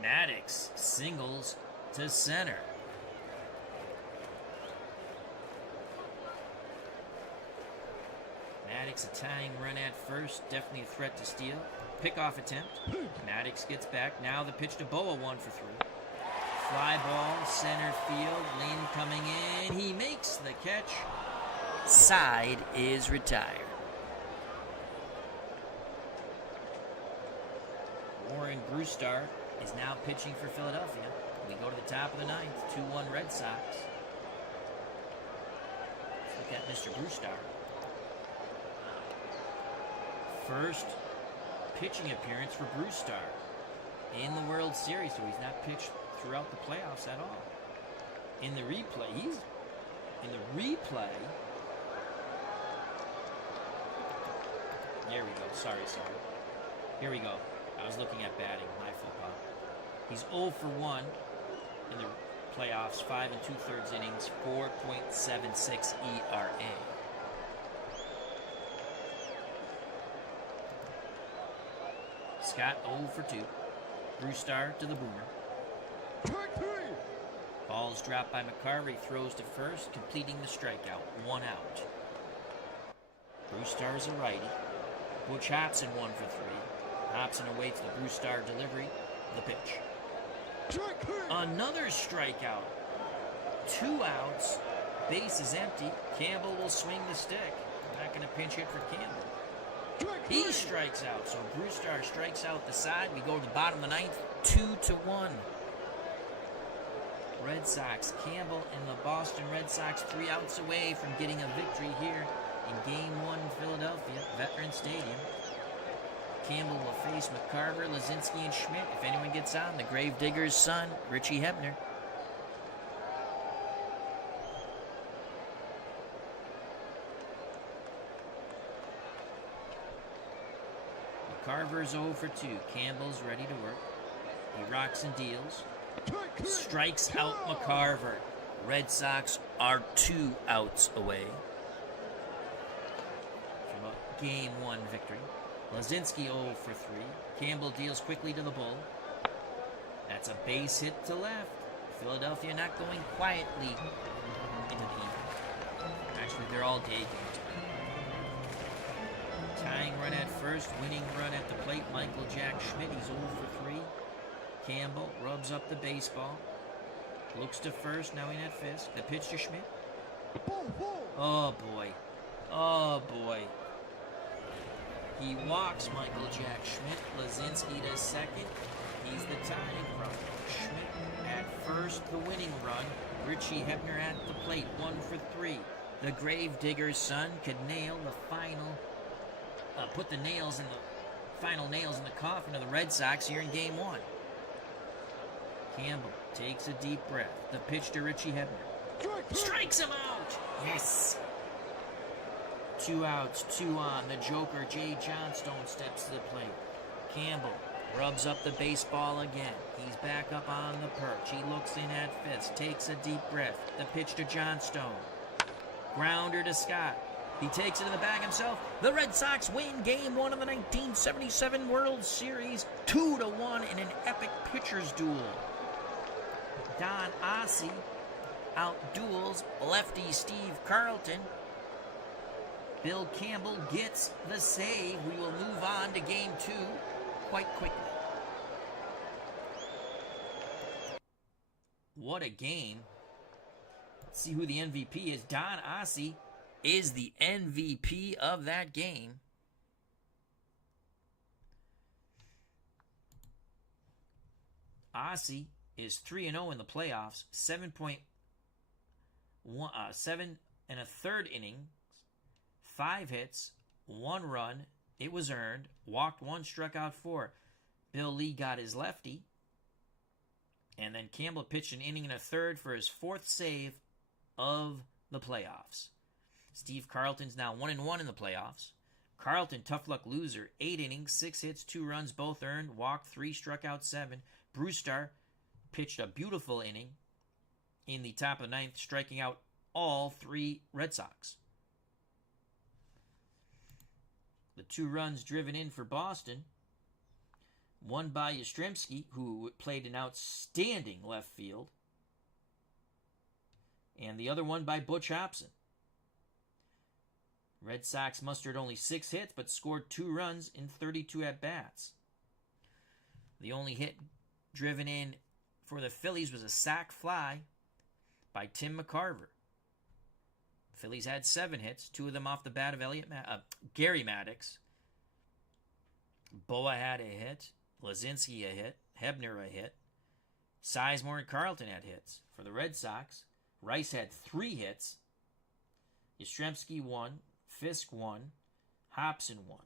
Maddox singles to center. Maddox a tying run at first, definitely a threat to steal. Pickoff attempt. Maddox gets back. Now the pitch to Boa, 1 for 3. Fly ball, center field. Lynn coming in. He makes the catch. Side is retired. Warren Brewstar is now pitching for Philadelphia. We go to the top of the 9th. 2-1 Red Sox. Let's look at Mr. Brewstar. First pitching appearance for Brewstar in the World Series, so he's not pitched throughout the playoffs at all. In the replay, There we go. Sorry. Here we go. I was looking at batting. My fault, Bob. He's 0 for 1 in the playoffs. 5 2/3 innings. 4.76 ERA. Scott 0 for 2. Brewstar to the boomer. Ball's dropped by McCarver. He throws to first, completing the strikeout. 1 out. Brewstar is a righty. Butch Hobson 1 for 3. Hobson awaits the Brewstar delivery. The pitch. Another strikeout. 2 outs. Base is empty. Campbell will swing the stick. Not going to pinch hit for Campbell. He strikes out. So Brewstar strikes out the side. We go to the bottom of the 9th. 2-1. Red Sox. Campbell and the Boston Red Sox 3 outs away from getting a victory here in Game 1 in Philadelphia, Veterans Stadium. Campbell will face McCarver, Lazinski, and Schmidt. If anyone gets on, the Gravedigger's son, Richie Hebner. McCarver's 0 for 2. Campbell's ready to work. He rocks and deals. Strikes out McCarver. Red Sox are 2 outs away from a Game 1 victory. Lazinski 0 for 3. Campbell deals quickly to the bull. That's a base hit to left. Philadelphia not going quietly into the evening. Actually, they're all day games. Tying run at first, winning run at the plate. Michael Jack Schmidt, he's 0 for 3. Campbell rubs up the baseball. Looks to first, now in at fifth. The pitch to Schmidt. Oh boy. Oh boy. He walks Michael Jack Schmidt. Lazinski to second. He's the tying run. Schmidt at first, the winning run. Richie Hebner at the plate, 1 for 3. The Gravedigger's son could nail the final, put the final nails in the coffin of the Red Sox here in Game 1. Campbell takes a deep breath. The pitch to Richie Hebner. Strikes him out! Yes! 2 outs, 2 on. The Joker, Jay Johnstone, steps to the plate. Campbell rubs up the baseball again. He's back up on the perch. He looks in at fifth, takes a deep breath. The pitch to Johnstone. Grounder to Scott. He takes it in the bag himself. The Red Sox win Game 1 of the 1977 World Series 2-1 in an epic pitcher's duel. Don Ossie outduels lefty Steve Carlton. Bill Campbell gets the save. We will move on to Game 2 quite quickly. What a game. Let's see who the MVP is. Don Ossie is the MVP of that game. Ossie is 3-0 in the playoffs, 7 and a third innings, 5 hits, 1 run. It was earned. Walked 1, struck out 4. Bill Lee got his lefty. And then Campbell pitched an inning and a third for his 4th save of the playoffs. Steve Carlton's now 1-1 in the playoffs. Carlton, tough luck loser, 8 innings, 6 hits, 2 runs, both earned. Walked 3, struck out 7. Brewstar pitched a beautiful inning in the top of the 9th, striking out all 3 Red Sox. The 2 runs driven in for Boston, one by Yastrzemski, who played an outstanding left field, and the other one by Butch Hobson. Red Sox mustered only 6 hits, but scored 2 runs in 32 at-bats. The only hit driven in for the Phillies was a sac fly by Tim McCarver. The Phillies had 7 hits, 2 of them off the bat of Gary Maddox. Boa had a hit, Lazinski a hit, Hebner a hit. Sizemore and Carlton had hits. For the Red Sox, Rice had 3 hits. Yastrzemski 1, Fisk 1, Hobson 1.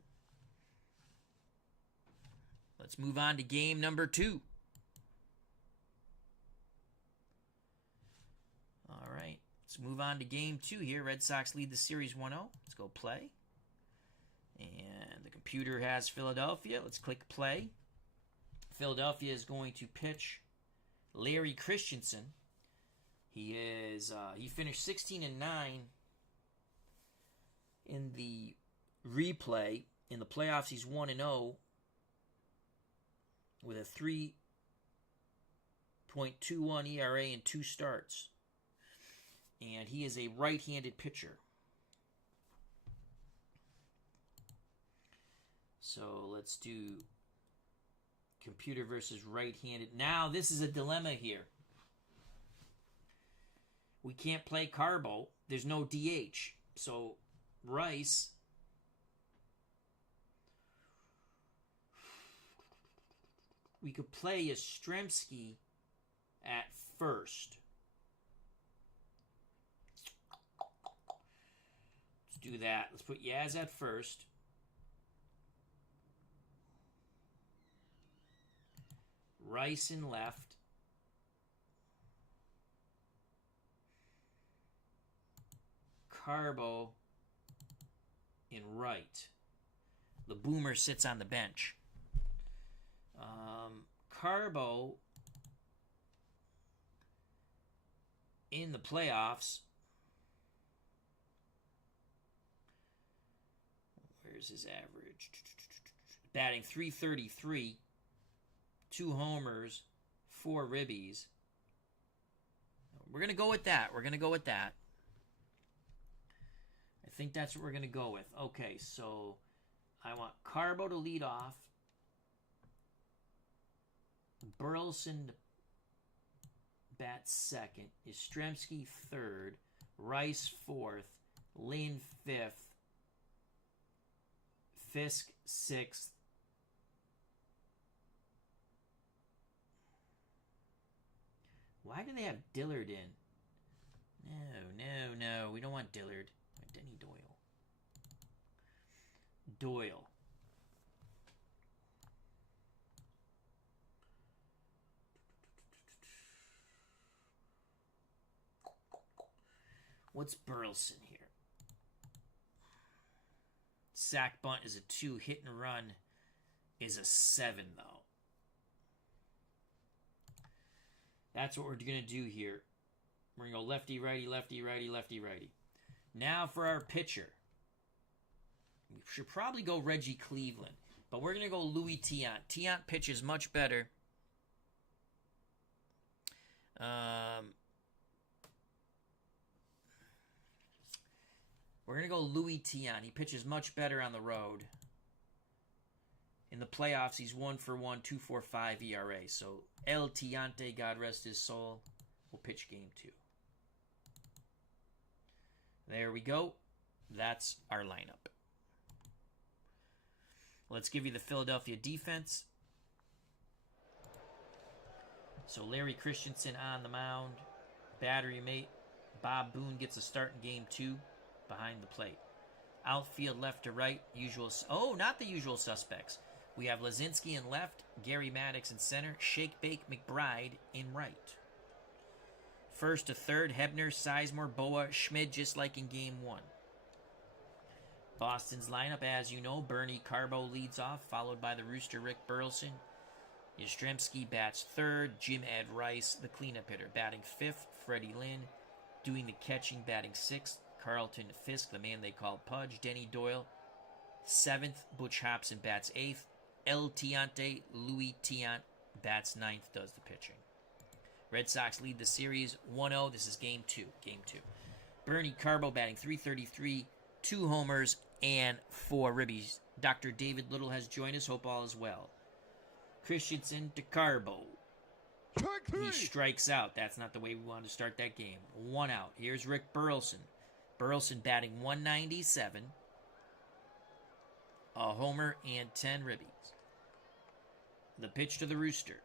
Let's move on to game number 2. All right, let's move on to game 2 here. Red Sox lead the series 1-0. Let's go play. And the computer has Philadelphia. Let's click play. Philadelphia is going to pitch Larry Christensen. He finished 16-9 in the replay. In the playoffs, he's 1-0 with a .21 ERA in 2 starts. And he is a right-handed pitcher. So let's do computer versus right-handed. Now, this is a dilemma here. We can't play Carbo. There's no DH. So Rice. We could play Yastrzemski at first. Let's do that. Let's put Yaz at first. Rice in left. Carbo in right. The Boomer sits on the bench. Carbo in the playoffs. Where's his average? Batting .333, 2 homers, 4 ribbies. We're going to go with that. I think that's what we're going to go with. Okay, so I want Carbo to lead off. Burleson bats second. Yastrzemski third. Rice fourth. Lynn fifth. Fisk sixth. Why do they have Dillard in? No. We don't want Dillard. Denny Doyle. What's Burleson here? Sack bunt is a 2. Hit and run is a 7, though. That's what we're going to do here. We're going to go lefty, righty, lefty, righty, lefty, righty. Now for our pitcher. We should probably go Reggie Cleveland, but we're going to go Louis Tiant. Tiant pitches much better. We're going to go Louis Tiant. He pitches much better on the road. In the playoffs, he's 1 for 1, 2.45 ERA. So El Tiante, God rest his soul, will pitch game 2. There we go. That's our lineup. Let's give you the Philadelphia defense. So Larry Christensen on the mound. Battery mate Bob Boone gets a start in game 2 behind the plate. Outfield left to right. Not the usual suspects. We have Lazinski in left, Gary Maddox in center, Shake Bake McBride in right. First to third, Hebner, Sizemore, Boa, Schmid, just like in game 1. Boston's lineup, as you know, Bernie Carbo leads off, followed by the Rooster Rick Burleson. Yastrzemski bats third, Jim Ed Rice, the cleanup hitter, batting 5th, Freddie Lynn, doing the catching, batting 6th, Carlton Fisk, the man they call Pudge, Denny Doyle, 7th, Butch Hobson bats 8th, El Tiante, Louis Tiant bats 9th, does the pitching. Red Sox lead the series 1-0. This is game 2. Bernie Carbo batting .333, 2 homers, and 4 ribbies. Dr. David Little has joined us. Hope all is well. Christensen to Carbo. He strikes out. That's not the way we wanted to start that game. 1 out. Here's Rick Burleson. Burleson batting .197, a homer, and 10 ribbies. The pitch to the Rooster.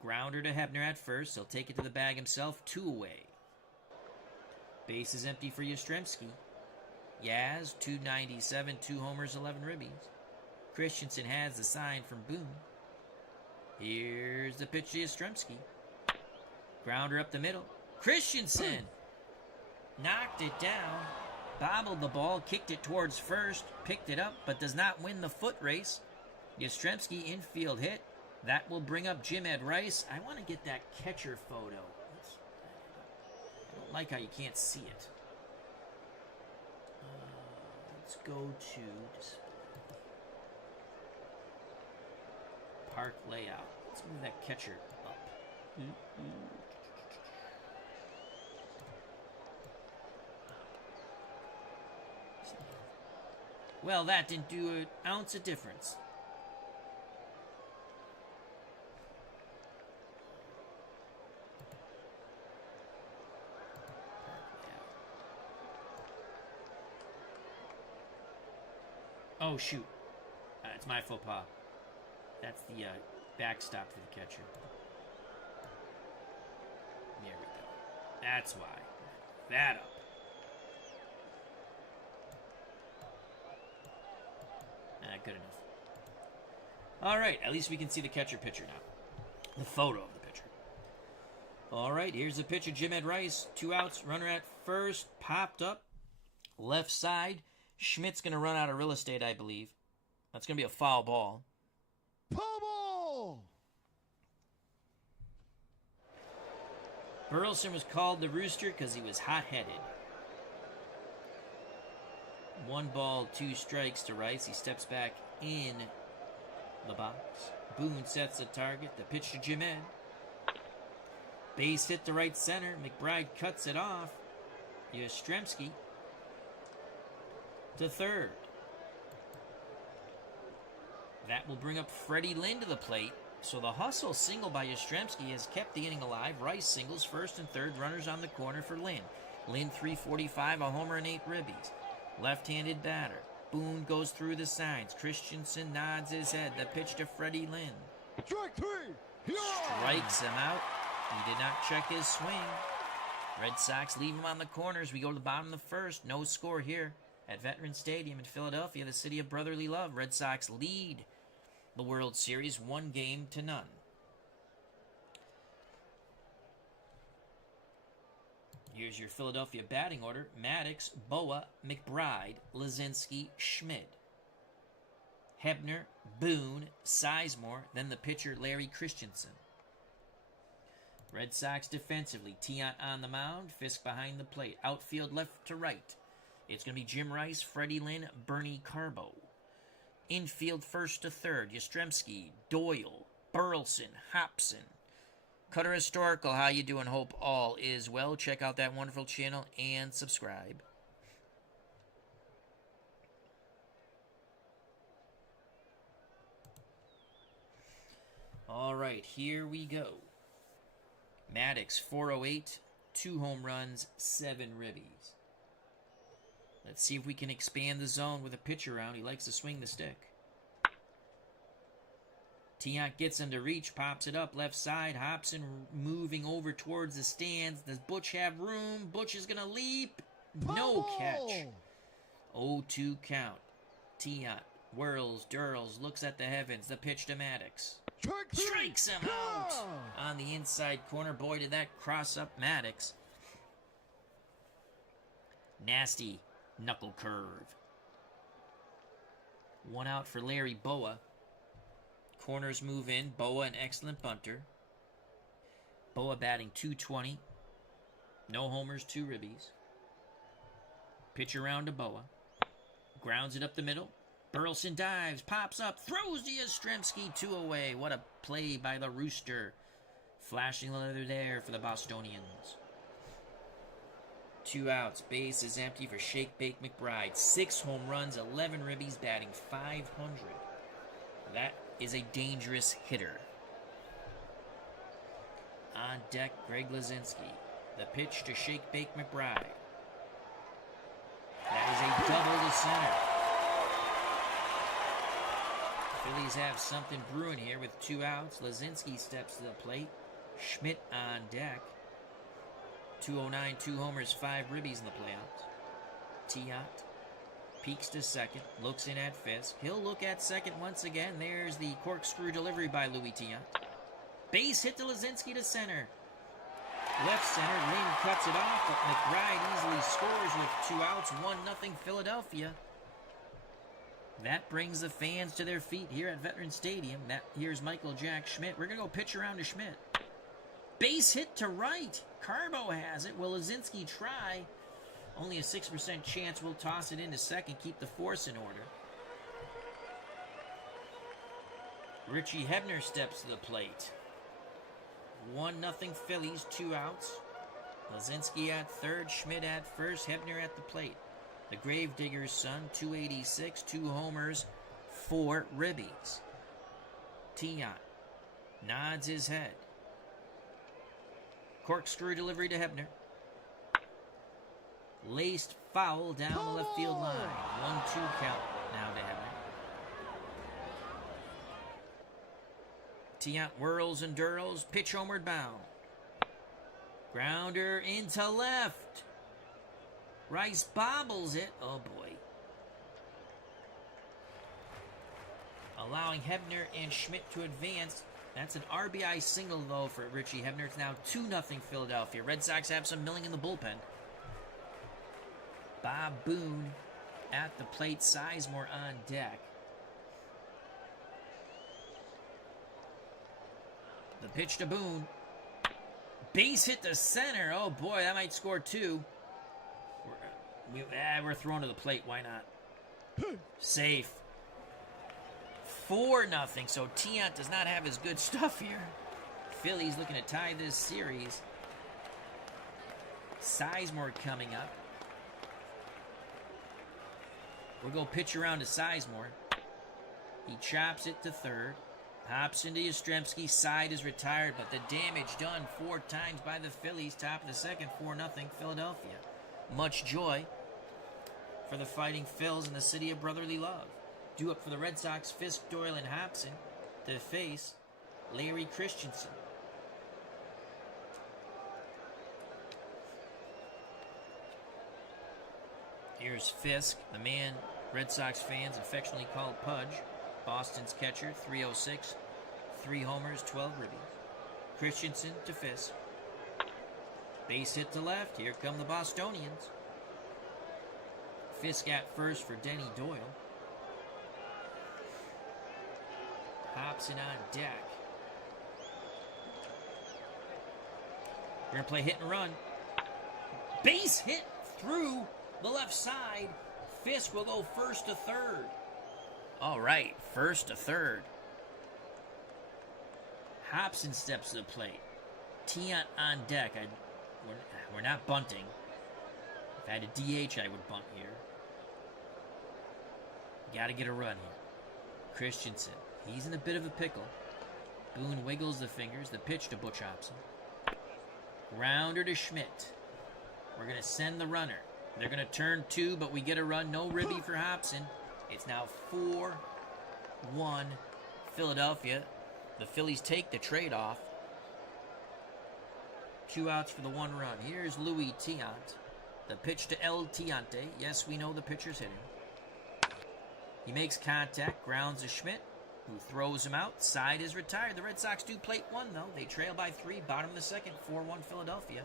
Grounder to Hebner at first. He'll take it to the bag himself. 2 away. Base is empty for Yastrzemski. Yaz, .297, 2 homers, 11 ribbies. Christensen has the sign from Boone. Here's the pitch to Yastrzemski. Grounder up the middle. Christensen knocked it down, bobbled the ball, kicked it towards first, picked it up, but does not win the foot race. Yastrzemski infield hit. That will bring up Jim Ed Rice. I want to get that catcher photo. I don't like how you can't see it. Let's go to display. Park layout. Let's move that catcher up. Well, that didn't do an ounce of difference. Oh, shoot. It's my faux pas. That's the backstop for the catcher. There we go. That's why. That up. Good enough. All right, at least we can see the catcher-pitcher now. The photo of the pitcher. All right, here's the pitcher, Jim Ed Rice. 2 outs, runner at first, popped up. Left side. Schmidt's going to run out of real estate, I believe. That's going to be a foul ball. Foul ball! Burleson was called the Rooster because he was hot-headed. 1 ball, 2 strikes to Rice. He steps back in the box. Boone sets the target. The pitch to Jim Ed. Base hit to right center. McBride cuts it off. Yastrzemski to third. That will bring up Freddie Lynn to the plate. So the hustle single by Yastrzemski has kept the inning alive. Rice singles first and third. Runners on the corner for Lynn. Lynn 345, a homer and 8 ribbies. Left-handed batter. Boone goes through the signs. Christensen nods his head. The pitch to Freddie Lynn. Strike 3. Yeah. Strikes him out. He did not check his swing. Red Sox leave him on the corners. We go to the bottom of the first. No score here at Veterans Stadium in Philadelphia, the city of brotherly love. Red Sox lead the World Series 1-0. Here's your Philadelphia batting order. Maddox, Boa, McBride, Lazinski, Schmidt. Hebner, Boone, Sizemore, then the pitcher Larry Christensen. Red Sox defensively. Tiant on the mound, Fisk behind the plate. Outfield left to right. It's going to be Jim Rice, Freddie Lynn, Bernie Carbo. Infield first to third. Yastrzemski, Doyle, Burleson, Hobson. Cutter Historical, how you doing? Hope all is well. Check out that wonderful channel and subscribe. All right, here we go. Maddox, 408, 2 home runs, 7 ribbies. Let's see if we can expand the zone with a pitch around. He likes to swing the stick. Tiant gets him to reach, pops it up left side. Hobson moving over towards the stands. Does Butch have room? Butch is going to leap. No catch. 0-2 count. Tiant whirls, dirls, looks at the heavens. The pitch to Maddox. Strikes him out on the inside corner. Boy, did that cross up Maddox. Nasty knuckle curve. 1 out for Larry Boa. Corners move in. Boa, an excellent bunter. Boa batting .220. No homers, 2 ribbies. Pitch around to Boa. Grounds it up the middle. Burleson dives, pops up, throws to Yastrzemski, 2 away. What a play by the Rooster. Flashing the leather there for the Bostonians. 2 outs. Base is empty for Shake Bake McBride. 6 home runs, 11 ribbies, batting .500. That is a dangerous hitter. On deck, Greg Lazinski. The pitch to Shake Bake McBride. That is a double to center. Phillies have something brewing here with 2 outs. Lazinski steps to the plate. Schmidt on deck. 209, 2 homers, 5 ribbies in the playoffs. Tiant peeks to second, looks in at Fisk. He'll look at second once again. There's the corkscrew delivery by Louis Tiant. Base hit to Lazinski to center. Left center, Lynn cuts it off, but McBride easily scores with 2 outs, 1-0 Philadelphia. That brings the fans to their feet here at Veterans Stadium. Here's Michael Jack Schmidt. We're going to go pitch around to Schmidt. Base hit to right. Carbo has it. Will Lazinski try? Only a 6% chance. We'll toss it into second, keep the force in order. Richie Hebner steps to the plate. 1-0 Phillies, 2 outs. Lazinski at third, Schmidt at first, Hebner at the plate. The Gravedigger's son, 286, 2 homers, 4 ribbies. Tiant nods his head. Corkscrew delivery to Hebner. Laced foul down the left field line. 1-2 count now to Hebner. Tiant whirls and dirls, pitch homeward bound. Grounder into left. Rice bobbles it. Oh boy. Allowing Hebner and Schmidt to advance. That's an RBI single, though, for Richie Hebner. It's now 2-0 Philadelphia. Red Sox have some milling in the bullpen. Bob Boone at the plate. Sizemore on deck. The pitch to Boone. Base hit to center. Oh, boy, that might score 2. We're throwing to the plate. Why not? Safe. 4-0, so Tiant does not have his good stuff here. Phillies looking to tie this series. Sizemore coming up. We'll go pitch around to Sizemore. He chops it to third. Hops into Yastrzemski. Side is retired, but the damage done 4 times by the Phillies. Top of the second, 4-0 Philadelphia. Much joy for the Fighting Phils in the city of brotherly love. Due up for the Red Sox, Fisk, Doyle, and Hobson to face Larry Christensen. Here's Fisk, the man Red Sox fans affectionately call Pudge. Boston's catcher, 306, 3 homers, 12 ribbies. Christensen to Fisk. Base hit to left. Here come the Bostonians. Fisk at first for Denny Doyle. Hobson on deck. We're going to play hit and run. Base hit through the left side. Fisk will go first to third. All right, first to third. Hobson steps to the plate. Tiant on deck. We're not bunting. If I had a DH, I would bunt here. Got to get a run here. Christensen. He's in a bit of a pickle. Boone wiggles the fingers. The pitch to Butch Hobson. Rounder to Schmidt. We're going to send the runner. They're going to turn 2, but we get a run. No ribby for Hobson. It's now 4-1 Philadelphia. The Phillies take the trade off. 2 outs for the 1 run. Here's Louis Tiant. The pitch to El Tiante. Yes, we know the pitcher's hitting. He makes contact. Grounds to Schmidt, who throws him out. Side is retired. The Red Sox do plate 1, though. They trail by 3. Bottom of the second. 4-1 Philadelphia.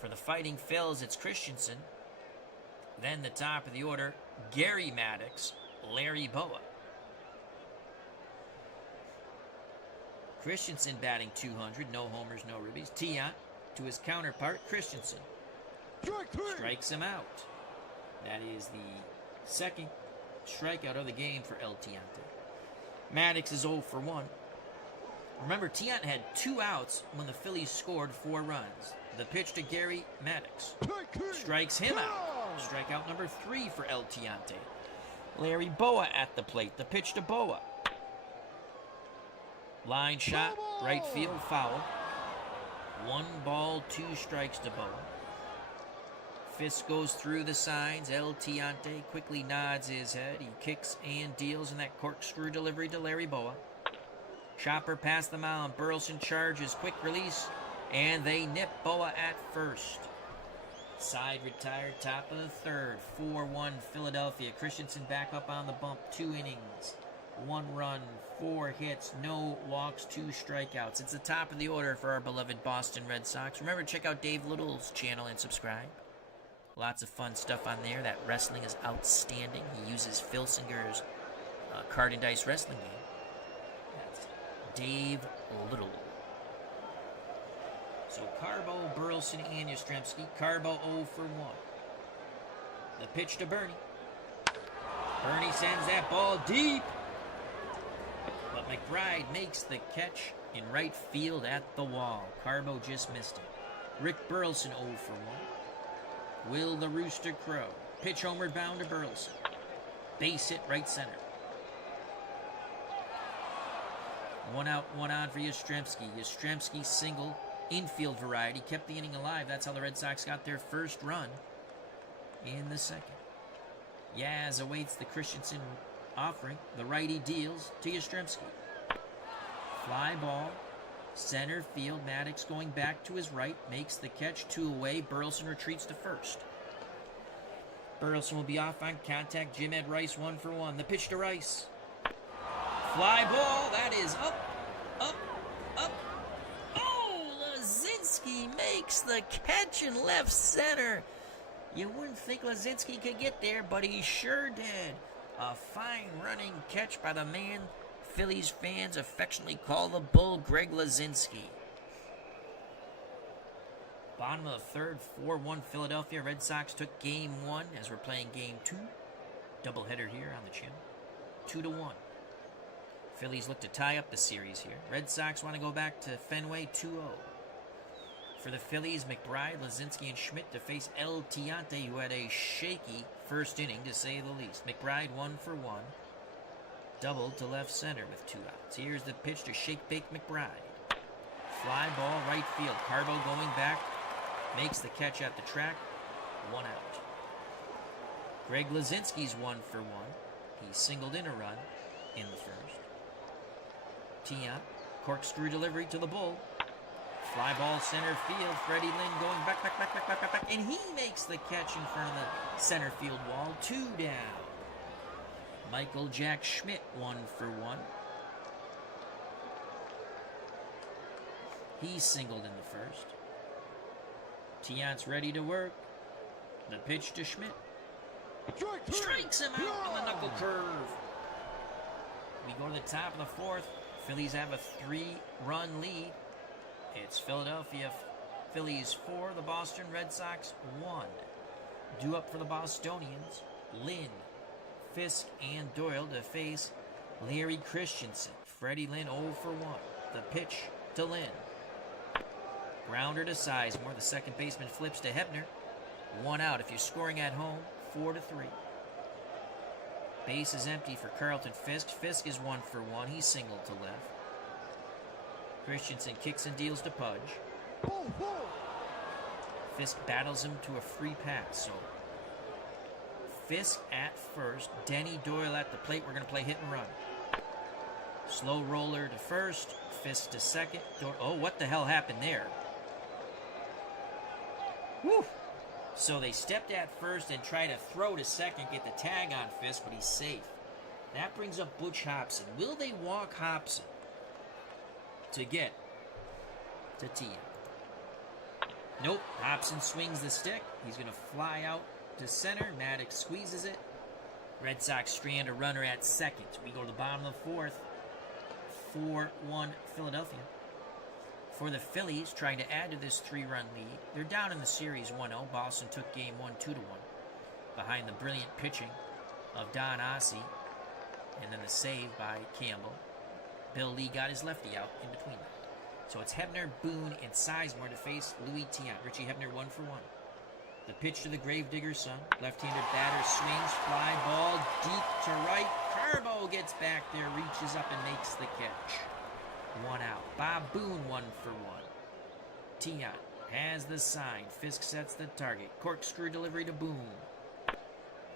For the Fighting Phils, it's Christensen. Then the top of the order, Gary Maddox, Larry Boa. Christensen batting 200, no homers, no ribbies. Tiant to his counterpart, Christensen. Strikes him out. That is the second strikeout of the game for El Tiante. Maddox is 0 for 1. Remember, Tiant had 2 outs when the Phillies scored 4 runs. The pitch to Gary Maddox. Strikes him out. Strikeout number 3 for El Tiante. Larry Boa at the plate. The pitch to Boa. Line shot, right field, foul. 1 ball, 2 strikes to Boa. Fisk goes through the signs. El Tiante quickly nods his head. He kicks and deals in that corkscrew delivery to Larry Boa. Chopper past the mound. Burleson charges. Quick release. And they nip Boa at first. Side retired, top of the third. 4-1 Philadelphia. Christensen back up on the bump. 2 innings. 1 run, 4 hits, no walks, 2 strikeouts. It's the top of the order for our beloved Boston Red Sox. Remember to check out Dave Little's channel and subscribe. Lots of fun stuff on there. That wrestling is outstanding. He uses Phil Singer's card and dice wrestling game. That's Dave Little. So Carbo, Burleson, and Yastrzemski. Carbo 0 for 1. The pitch to Bernie. Bernie sends that ball deep. But McBride makes the catch in right field at the wall. Carbo just missed it. Rick Burleson 0 for 1. Will the Rooster Crow. Pitch homeward bound to Burleson. Base hit right center. 1 out, 1 on for Yastrzemski. Yastrzemski single, infield variety, kept the inning alive. That's how the Red Sox got their first run in the second. Yaz awaits the Christensen offering. The righty deals to Yastrzemski. Fly ball, center field. Maddox going back to his right, makes the catch, 2 away. Burleson retreats to first. Burleson will be off on contact. Jim Ed Rice 1 for 1. The pitch to Rice. Fly ball, that is up. Oh, Lazinski makes the catch in left center. You wouldn't think Lazinski could get there, but he sure did. A fine running catch by the man Phillies fans affectionately call the Bull, Greg Lazinski. Bottom of the third, 4-1 Philadelphia. Red Sox took game 1 as we're playing game 2. Doubleheader here on the channel. 2-1. Phillies look to tie up the series here. Red Sox want to go back to Fenway 2-0. For the Phillies, McBride, Lazinski, and Schmidt to face El Tiante, who had a shaky first inning, to say the least. McBride 1 for 1. Doubled to left center with 2 outs. Here's the pitch to Shake-Bake McBride. Fly ball, right field. Carbo going back. Makes the catch at the track. 1 out. Greg Lazinski's 1 for 1. He singled in a run in the first. Tiant, corkscrew delivery to the Bull. Fly ball center field. Freddie Lynn going back. And he makes the catch in front of the center field wall. 2 down. Michael Jack Schmidt 1 for 1. He singled in the first. Tiant's ready to work. The pitch to Schmidt. Strikes him out on the knuckle curve. We go to the top of the fourth. Phillies have a 3-run lead. It's Philadelphia Phillies 4, the Boston Red Sox 1. Due up for the Bostonians, Lynn, Fisk, and Doyle to face Larry Christensen. Freddie Lynn 0 for 1. The pitch to Lynn. Grounder to Sizemore. The second baseman flips to Hebner. 1 out. If you're scoring at home, 4-3. Base is empty for Carlton Fisk. Fisk is 1 for 1. He's singled to left. Christensen kicks and deals to Pudge. Fisk battles him to a free pass. So Fisk at first. Denny Doyle at the plate. We're going to play hit and run. Slow roller to first. Fisk to second. Oh, what the hell happened there? Woo! So they stepped at first and try to throw to second, get the tag on Fisk, but he's safe. That brings up Butch Hobson. Will they walk Hobson to get to Tia? Nope. Hobson swings the stick. He's going to fly out to center. Maddox squeezes it. Red Sox strand a runner at second. We go to the bottom of the fourth. 4-1 Philadelphia. For the Phillies, trying to add to this 3-run lead. They're down in the series 1-0. Boston took game 1 2-1. Behind the brilliant pitching of Don Ossie. And then the save by Campbell. Bill Lee got his lefty out in between that. So it's Hebner, Boone, and Sizemore to face Louis Tiant. Richie Hebner 1 for 1. The pitch to the Gravedigger's son. Left-handed batter swings. Fly ball deep to right. Carbo gets back there, reaches up and makes the catch. 1 out. Bob Boone 1 for 1. Tiant has the sign. Fisk sets the target. Corkscrew delivery to Boone.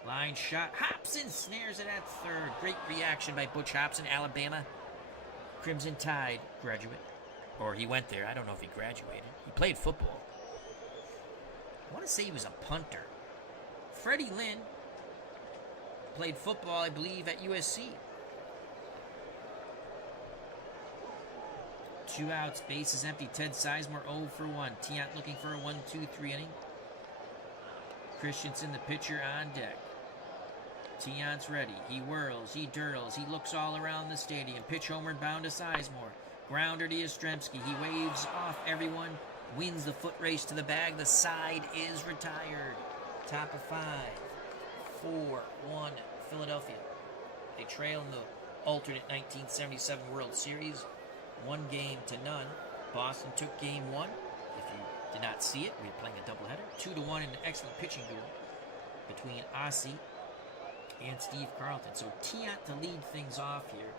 Line shot. Hobson snares it at third. Great reaction by Butch Hobson, Alabama. Crimson Tide graduate. Or he went there. I don't know if he graduated. He played football. I want to say he was a punter. Freddie Lynn played football, I believe, at USC. 2 outs, base is empty. Ted Sizemore 0 for 1. Tiant looking for a 1-2-3 inning. Christensen, the pitcher, on deck. Tiant's ready. He whirls, he dirls, he looks all around the stadium. Pitch homeward bound to Sizemore. Grounder to Yastrzemski. He waves off everyone. Wins the foot race to the bag. The side is retired. Top of 5. 4-1 Philadelphia. They trail in the alternate 1977 World Series. 1-0. Boston took game 1. If you did not see it, we were playing a doubleheader. 2-1 in an excellent pitching duel between Ossie and Steve Carlton. So Tiant to lead things off here.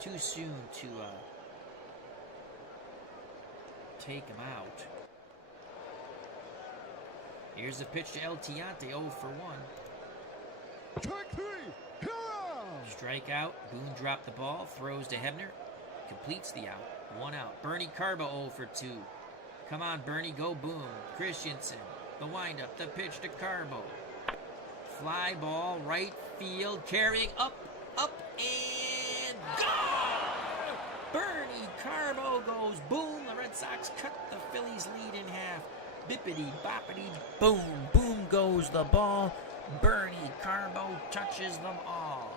Too soon to take him out. Here's the pitch to El Tiante, 0 for 1. Strike 3, hero! Strikeout. Boone dropped the ball, throws to Hebner, completes the out. 1 out. Bernie Carbo 0 for 2. Come on, Bernie, go Boone. Christensen, the windup, the pitch to Carbo. Fly ball, right field, carrying up, and gone! Bernie Carbo goes boom. The Red Sox cut the Phillies lead in half. Bippity boppity boom. Boom goes the ball. Bernie Carbo touches them all.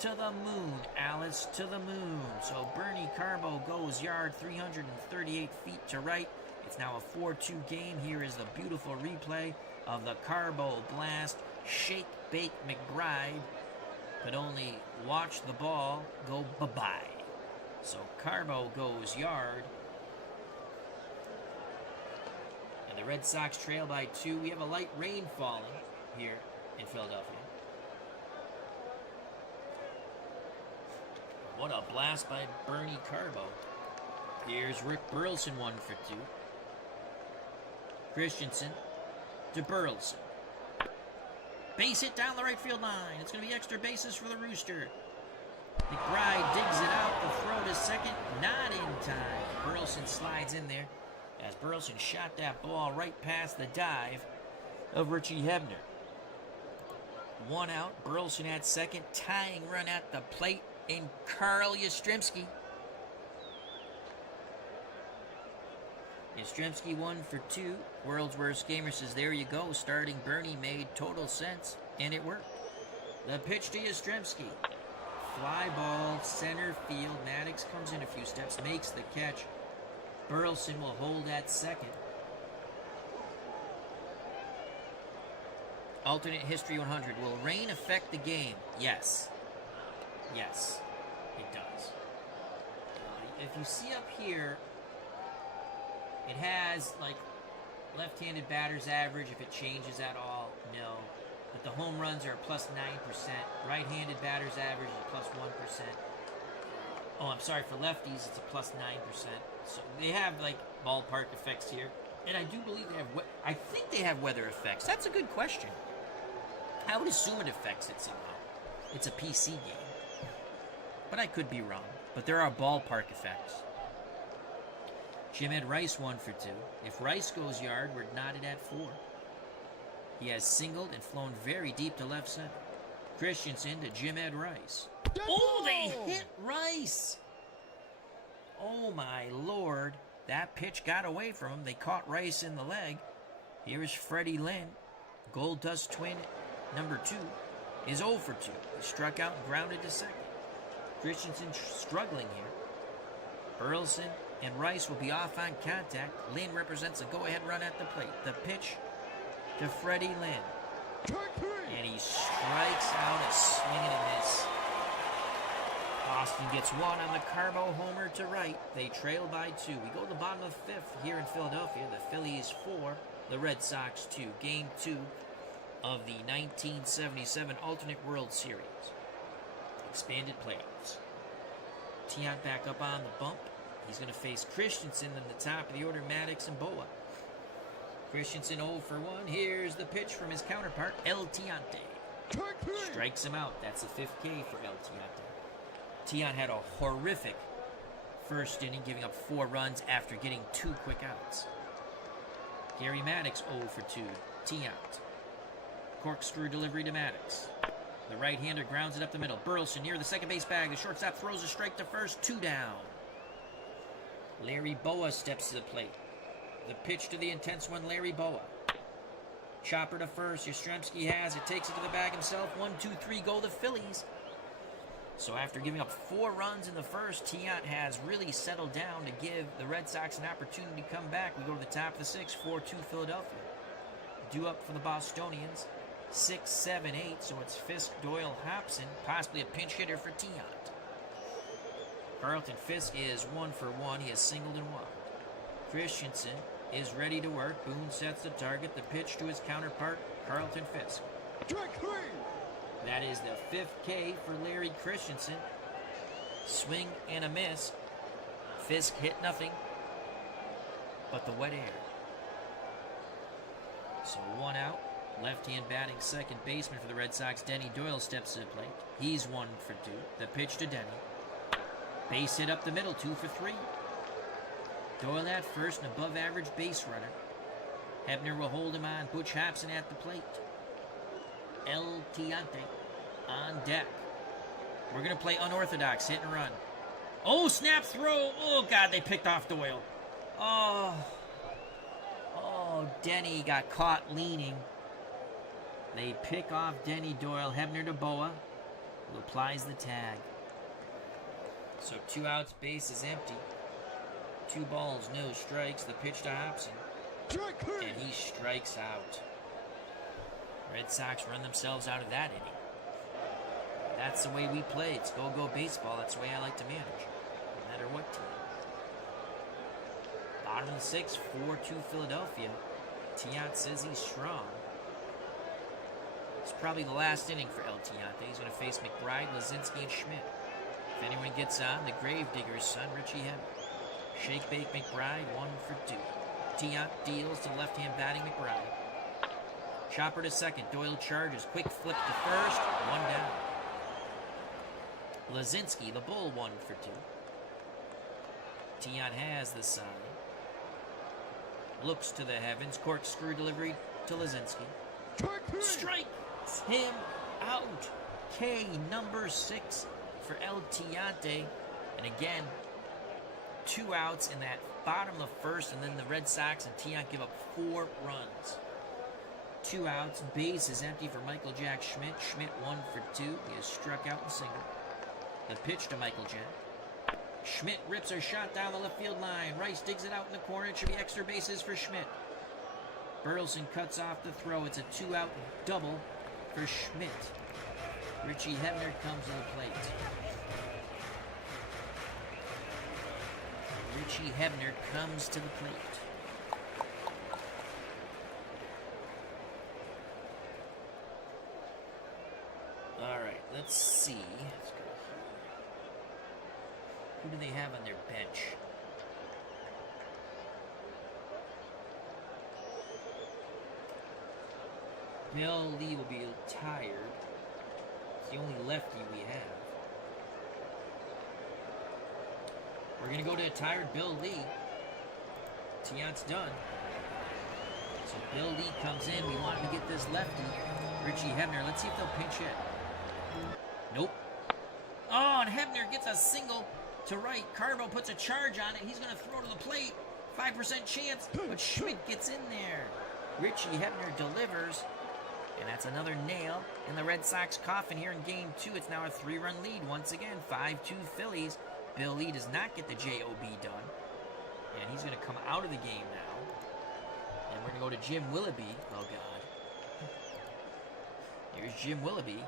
To the moon, Alice, to the moon. So Bernie Carbo goes yard 338 feet to right. It's now a 4-2 game. Here is the beautiful replay of the Carbo blast. Shake, Bake, McBride could only watch the ball go bye-bye. So Carbo goes yard. And the Red Sox trail by 2. We have a light rain falling here in Philadelphia. What a blast by Bernie Carbo. Here's Rick Burleson, 1 for 2. Christensen to Burleson. Base hit down the right field line. It's going to be extra bases for the Rooster. McBride digs it out. The throw to second. Not in time. Burleson slides in there as Burleson shot that ball right past the dive of Richie Hebner. 1 out. Burleson at second. Tying run at the plate in Carl Yastrzemski. Yastrzemski 1 for 2. World's Worst Gamer says, there you go. Starting Bernie made total sense, and it worked. The pitch to Yastrzemski. Fly ball, center field. Maddox comes in a few steps, makes the catch. Burleson will hold at second. Alternate History 100. Will rain affect the game? Yes. Yes, it does. If you see up here, it has, like, left-handed batter's average. If it changes at all, no. But the home runs are a plus 9%. Right-handed batter's average is a plus 1%. Oh, I'm sorry, for lefties, it's a plus 9%. So they have, like, ballpark effects here. And I do believe they have, I think they have weather effects. That's a good question. I would assume it affects it somehow. It's a PC game. But I could be wrong. But there are ballpark effects. Jim Ed Rice 1 for 2. If Rice goes yard, we're knotted at 4. He has singled and flown very deep to left center. Christensen to Jim Ed Rice. Oh, they hit Rice! Oh, my Lord. That pitch got away from him. They caught Rice in the leg. Here is Freddie Lynn. Gold Dust twin number 2 is 0 for 2. He struck out and grounded to second. Christensen struggling here. Burleson and Rice will be off on contact. Lynn represents a go-ahead run at the plate. The pitch to Freddie Lynn. And he strikes out a swing and a miss. Boston gets 1 on the Carbo homer to right. They trail by 2. We go to the bottom of the 5th here in Philadelphia. The Phillies 4, the Red Sox 2. Game 2 of the 1977 Alternate World Series. Expanded playoffs. Tiant back up on the bump. He's going to face Christensen in the top of the order, Maddox and Boa. Christensen 0 for 1. Here's the pitch from his counterpart, El Tiante. Strikes him out. That's the 5th K for El Tiante. Tiant had a horrific first inning, giving up 4 runs after getting 2 quick outs. Gary Maddox 0 for 2. Tiant. Corkscrew delivery to Maddox. The right-hander grounds it up the middle. Burleson near the second base bag. The shortstop throws a strike to first. 2 down. Larry Boa steps to the plate. The pitch to the intense one, Larry Boa. Chopper to first. Yastrzemski has it. Takes it to the bag himself. 1-2-3 go the Phillies. So after giving up 4 runs in the first, Tiant has really settled down to give the Red Sox an opportunity to come back. We go to the top of the 6th, 4-2 Philadelphia. Due up for the Bostonians. 6, 7, 8. So it's Fisk, Doyle, Hobson. Possibly a pinch hitter for Tiant. Carlton Fisk is 1 for 1. He has singled and walked. Christensen is ready to work. Boone sets the target. The pitch to his counterpart, Carlton Fisk. Strike 3. That is the 5th K for Larry Christensen. Swing and a miss. Fisk hit nothing but the wet air. So 1 out. Left-hand batting second baseman for the Red Sox, Denny Doyle, steps to the plate. He's 1 for 2. The pitch to Denny. Base hit up the middle, 2 for 3. Doyle at first, an above-average base runner. Hebner will hold him on. Butch Hobson at the plate. El Tiante on deck. We're going to play unorthodox, hit and run. Oh, snap throw. Oh, God, they picked off Doyle. Oh, Denny got caught leaning. They pick off Denny Doyle. Hebner to Boa, who applies the tag. So 2 outs, base is empty. 2 balls, no strikes. The pitch to Hobson. And he strikes out. Red Sox run themselves out of that inning. That's the way we play. It's go baseball. That's the way I like to manage, no matter what team. Bottom of the 6th, 4-2 Philadelphia. Tiant says he's strong. It's probably the last inning for El Tiante. He's going to face McBride, Lazinski, and Schmidt. If anyone gets on, the Gravedigger's son, Richie Hebner. Shake bake McBride, 1 for 2. Tiant deals to left-hand batting McBride. Chopper to second. Doyle charges. Quick flip to first. 1 down. Lazinski, the bull, 1 for 2. Tiant has the sign. Looks to the heavens. Corkscrew delivery to Lazinski. Strikes him out. K number 6 for El Tiante. And again, 2 outs in that bottom of first, and then the Red Sox and Tiant give up 4 runs. 2 outs, base is empty for Michael Jack Schmidt. Schmidt 1 for 2. He is struck out and single. The pitch to Michael Jack. Schmidt rips a shot down the left field line. Rice digs it out in the corner. It should be extra bases for Schmidt. Burleson cuts off the throw. It's a 2-out double for Schmidt. Richie Hebner comes to the plate. Richie Hebner comes to the plate. All right, let's see. Let's go here. Who do they have on their bench? Bill Lee will be tired. It's the only lefty we have. We're going to go to a tired Bill Lee. Tiant's done. So Bill Lee comes in. We want him to get this lefty. Richie Hebner. Let's see if they'll pinch hit. Nope. Oh, and Hebner gets a single to right. Carbo puts a charge on it. He's going to throw to the plate. 5% chance, but Schmidt gets in there. Richie Hebner delivers. And that's another nail in the Red Sox coffin here in Game 2. It's now a 3-run lead once again. 5-2 Phillies. Bill Lee does not get the JOB done. And he's going to come out of the game now. And we're going to go to Jim Willoughby. Oh, God. Here's Jim Willoughby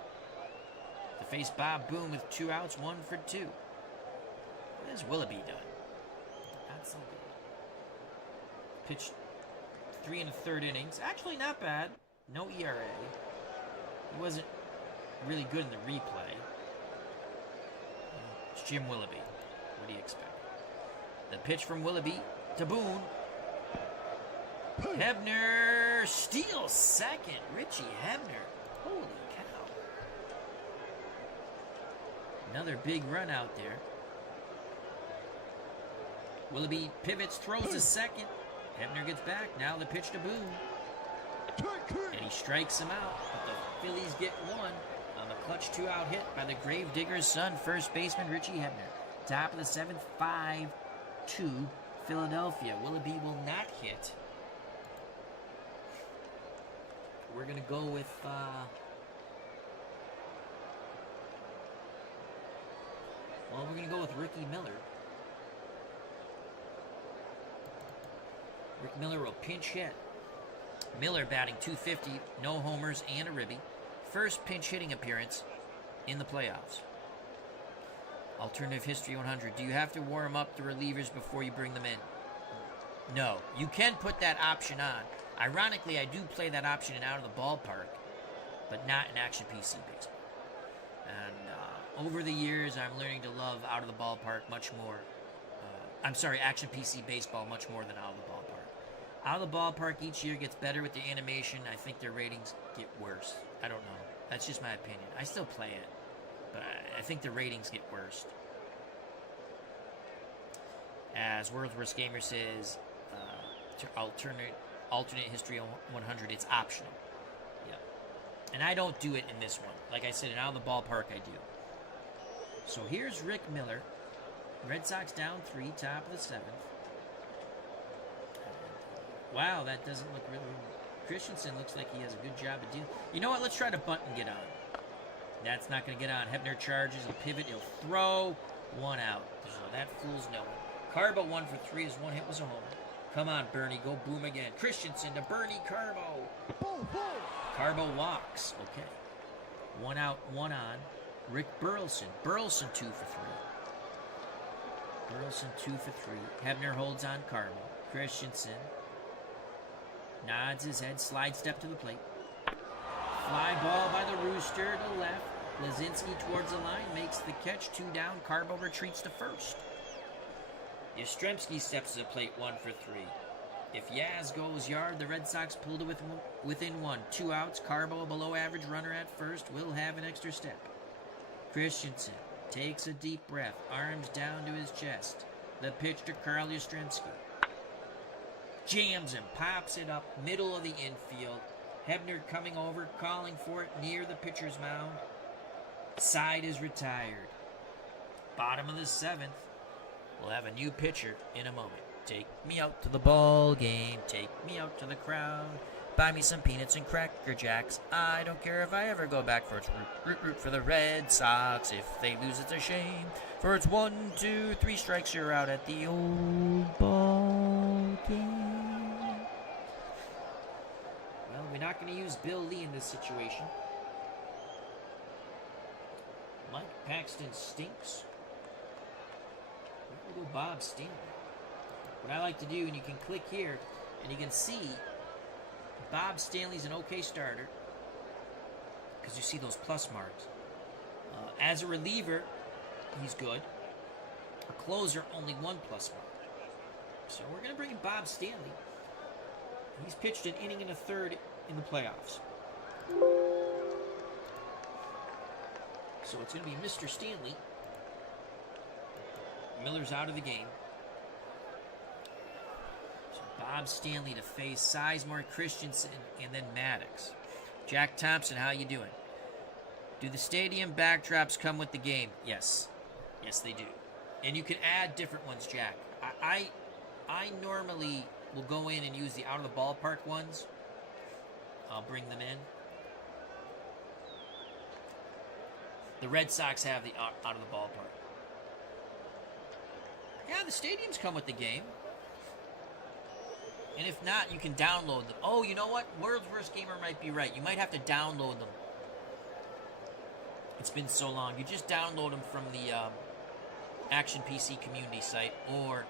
to face Bob Boone with 2 outs, 1 for 2. What has Willoughby done? Not so good. Pitched 3 1/3 innings. Actually, not bad. No ERA. He wasn't really good in the replay. It's Jim Willoughby. What do you expect? The pitch from Willoughby to Boone. Hebner steals second. Richie Hebner. Holy cow. Another big run out there. Willoughby pivots, throws to second. Hebner gets back. Now the pitch to Boone. And he strikes him out. But the Phillies get 1 on the clutch 2-out hit by the Gravedigger's son, first baseman Richie Hebner. Top of the 7th, 5-2 Philadelphia. Willoughby will not hit. We're going to go with we're going to go with Ricky Miller. Rick Miller will pinch hit. Miller batting .250, no homers and a ribby. First pinch hitting appearance in the playoffs. Alternative History 100. Do you have to warm up the relievers before you bring them in? No. You can put that option on. Ironically, I do play that option in Out of the Ballpark, but not in Action PC Baseball. And over the years, I'm learning to love Out of the Ballpark much more. Action PC Baseball much more than Out of the Ballpark. Out of the Ballpark each year gets better with the animation. I think their ratings get worse. I don't know. That's just my opinion. I still play it, but I think the ratings get worse. As World's Worst Gamer says, alternate History 100, it's optional. Yeah. And I don't do it in this one. Like I said, in Out of the Ballpark, I do. So here's Rick Miller. Red Sox down 3, top of the 7th. Wow, that doesn't look really... Christensen looks like he has a good job of dealing. You know what? Let's try to bunt and get on. That's not going to get on. Hebner charges. He'll pivot. He'll throw. 1 out. So that fools no one. Carbo 1 for 3. His 1 hit was a homer. Come on, Bernie. Go boom again. Christensen to Bernie Carbo. Carbo walks. Okay. 1 out, 1 on. Rick Burleson. Burleson 2 for 3. Burleson 2 for 3. Hebner holds on Carbo. Christensen nods his head, slide step to the plate. Fly ball by the Rooster to left. Lazinski towards the line, makes the catch. 2 down. Carbo retreats to first. Yastrzemski steps to the plate, 1 for 3. If Yaz goes yard, the Red Sox pulled it within 1. 2 outs. Carbo, a below average runner at first, will have an extra step. Christensen takes a deep breath, arms down to his chest. The pitch to Carl Yastrzemski. Jams him, pops it up, middle of the infield. Hebner coming over, calling for it near the pitcher's mound. Side is retired. Bottom of the 7th. We'll have a new pitcher in a moment. Take me out to the ball game. Take me out to the crowd. Buy me some peanuts and Cracker Jacks. I don't care if I ever go back for it's root for the Red Sox. If they lose, it's a shame. For it's 1, 2, 3 strikes, you're out at the old ball game. Well, we're not going to use Bill Lee in this situation. Mike Paxton stinks. We'll go Bob Stanley. What I like to do, and you can click here, and you can see Bob Stanley's an okay starter because you see those plus marks. As a reliever, he's good. A closer, only 1 plus mark. So we're going to bring in Bob Stanley. He's pitched an inning and a third in the playoffs. So it's going to be Mr. Stanley. Miller's out of the game. So Bob Stanley to face Sizemore, Christensen, and then Maddox. Jack Thompson, how you doing? Do the stadium backdrops come with the game? Yes. Yes, they do. And you can add different ones, Jack. I normally will go in and use the out of the ballpark ones. I'll bring them in. The Red Sox have the out of the ballpark. Yeah, the stadiums come with the game. And if not, you can download them. Oh, you know what? World's Worst Gamer might be right. You might have to download them. It's been so long. You just download them from the Action PC community site or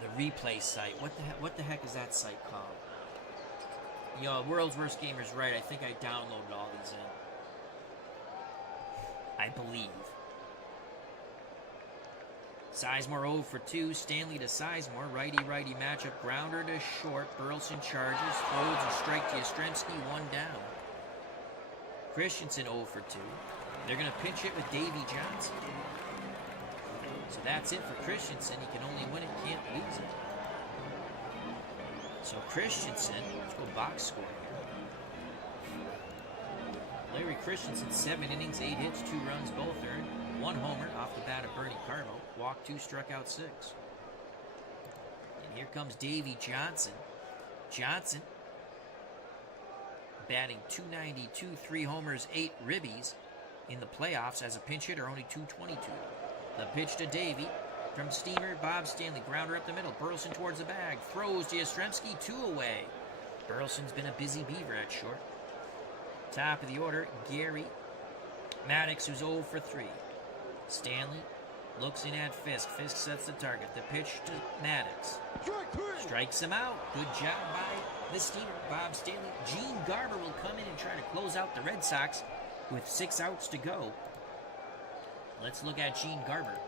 the replay site. What the heck is that site called? Yo, World's Worst Gamer's right. I think I downloaded all these in. I believe. Sizemore 0 for 2. Stanley to Sizemore. Righty-righty matchup. Grounder to short. Burleson charges. Throws a strike to Yastrzemski. 1 down. Christensen 0 for 2. They're going to pinch it with Davy Johnson. So that's it for Christensen. He can only win it, can't lose it. So Christensen, let's go box score here. Larry Christensen, 7 innings, 8 hits, 2 runs, both earned. 1 homer off the bat of Bernie Carbo. Walked 2, struck out 6. And here comes Davy Johnson. Johnson batting .292, 3 homers, 8 ribbies in the playoffs as a pinch hitter, only .222. The pitch to Davy from Steamer. Bob Stanley, grounder up the middle. Burleson towards the bag. Throws to Yastrzemski, 2 away. Burleson's been a busy beaver at short. Top of the order, Gary Maddox, who's 0 for 3. Stanley looks in at Fisk. Fisk sets the target. The pitch to Maddox. Strike 3. Strikes him out. Good job by the steamer, Bob Stanley. Gene Garber will come in and try to close out the Red Sox with 6 outs to go. Let's look at Gene Garber.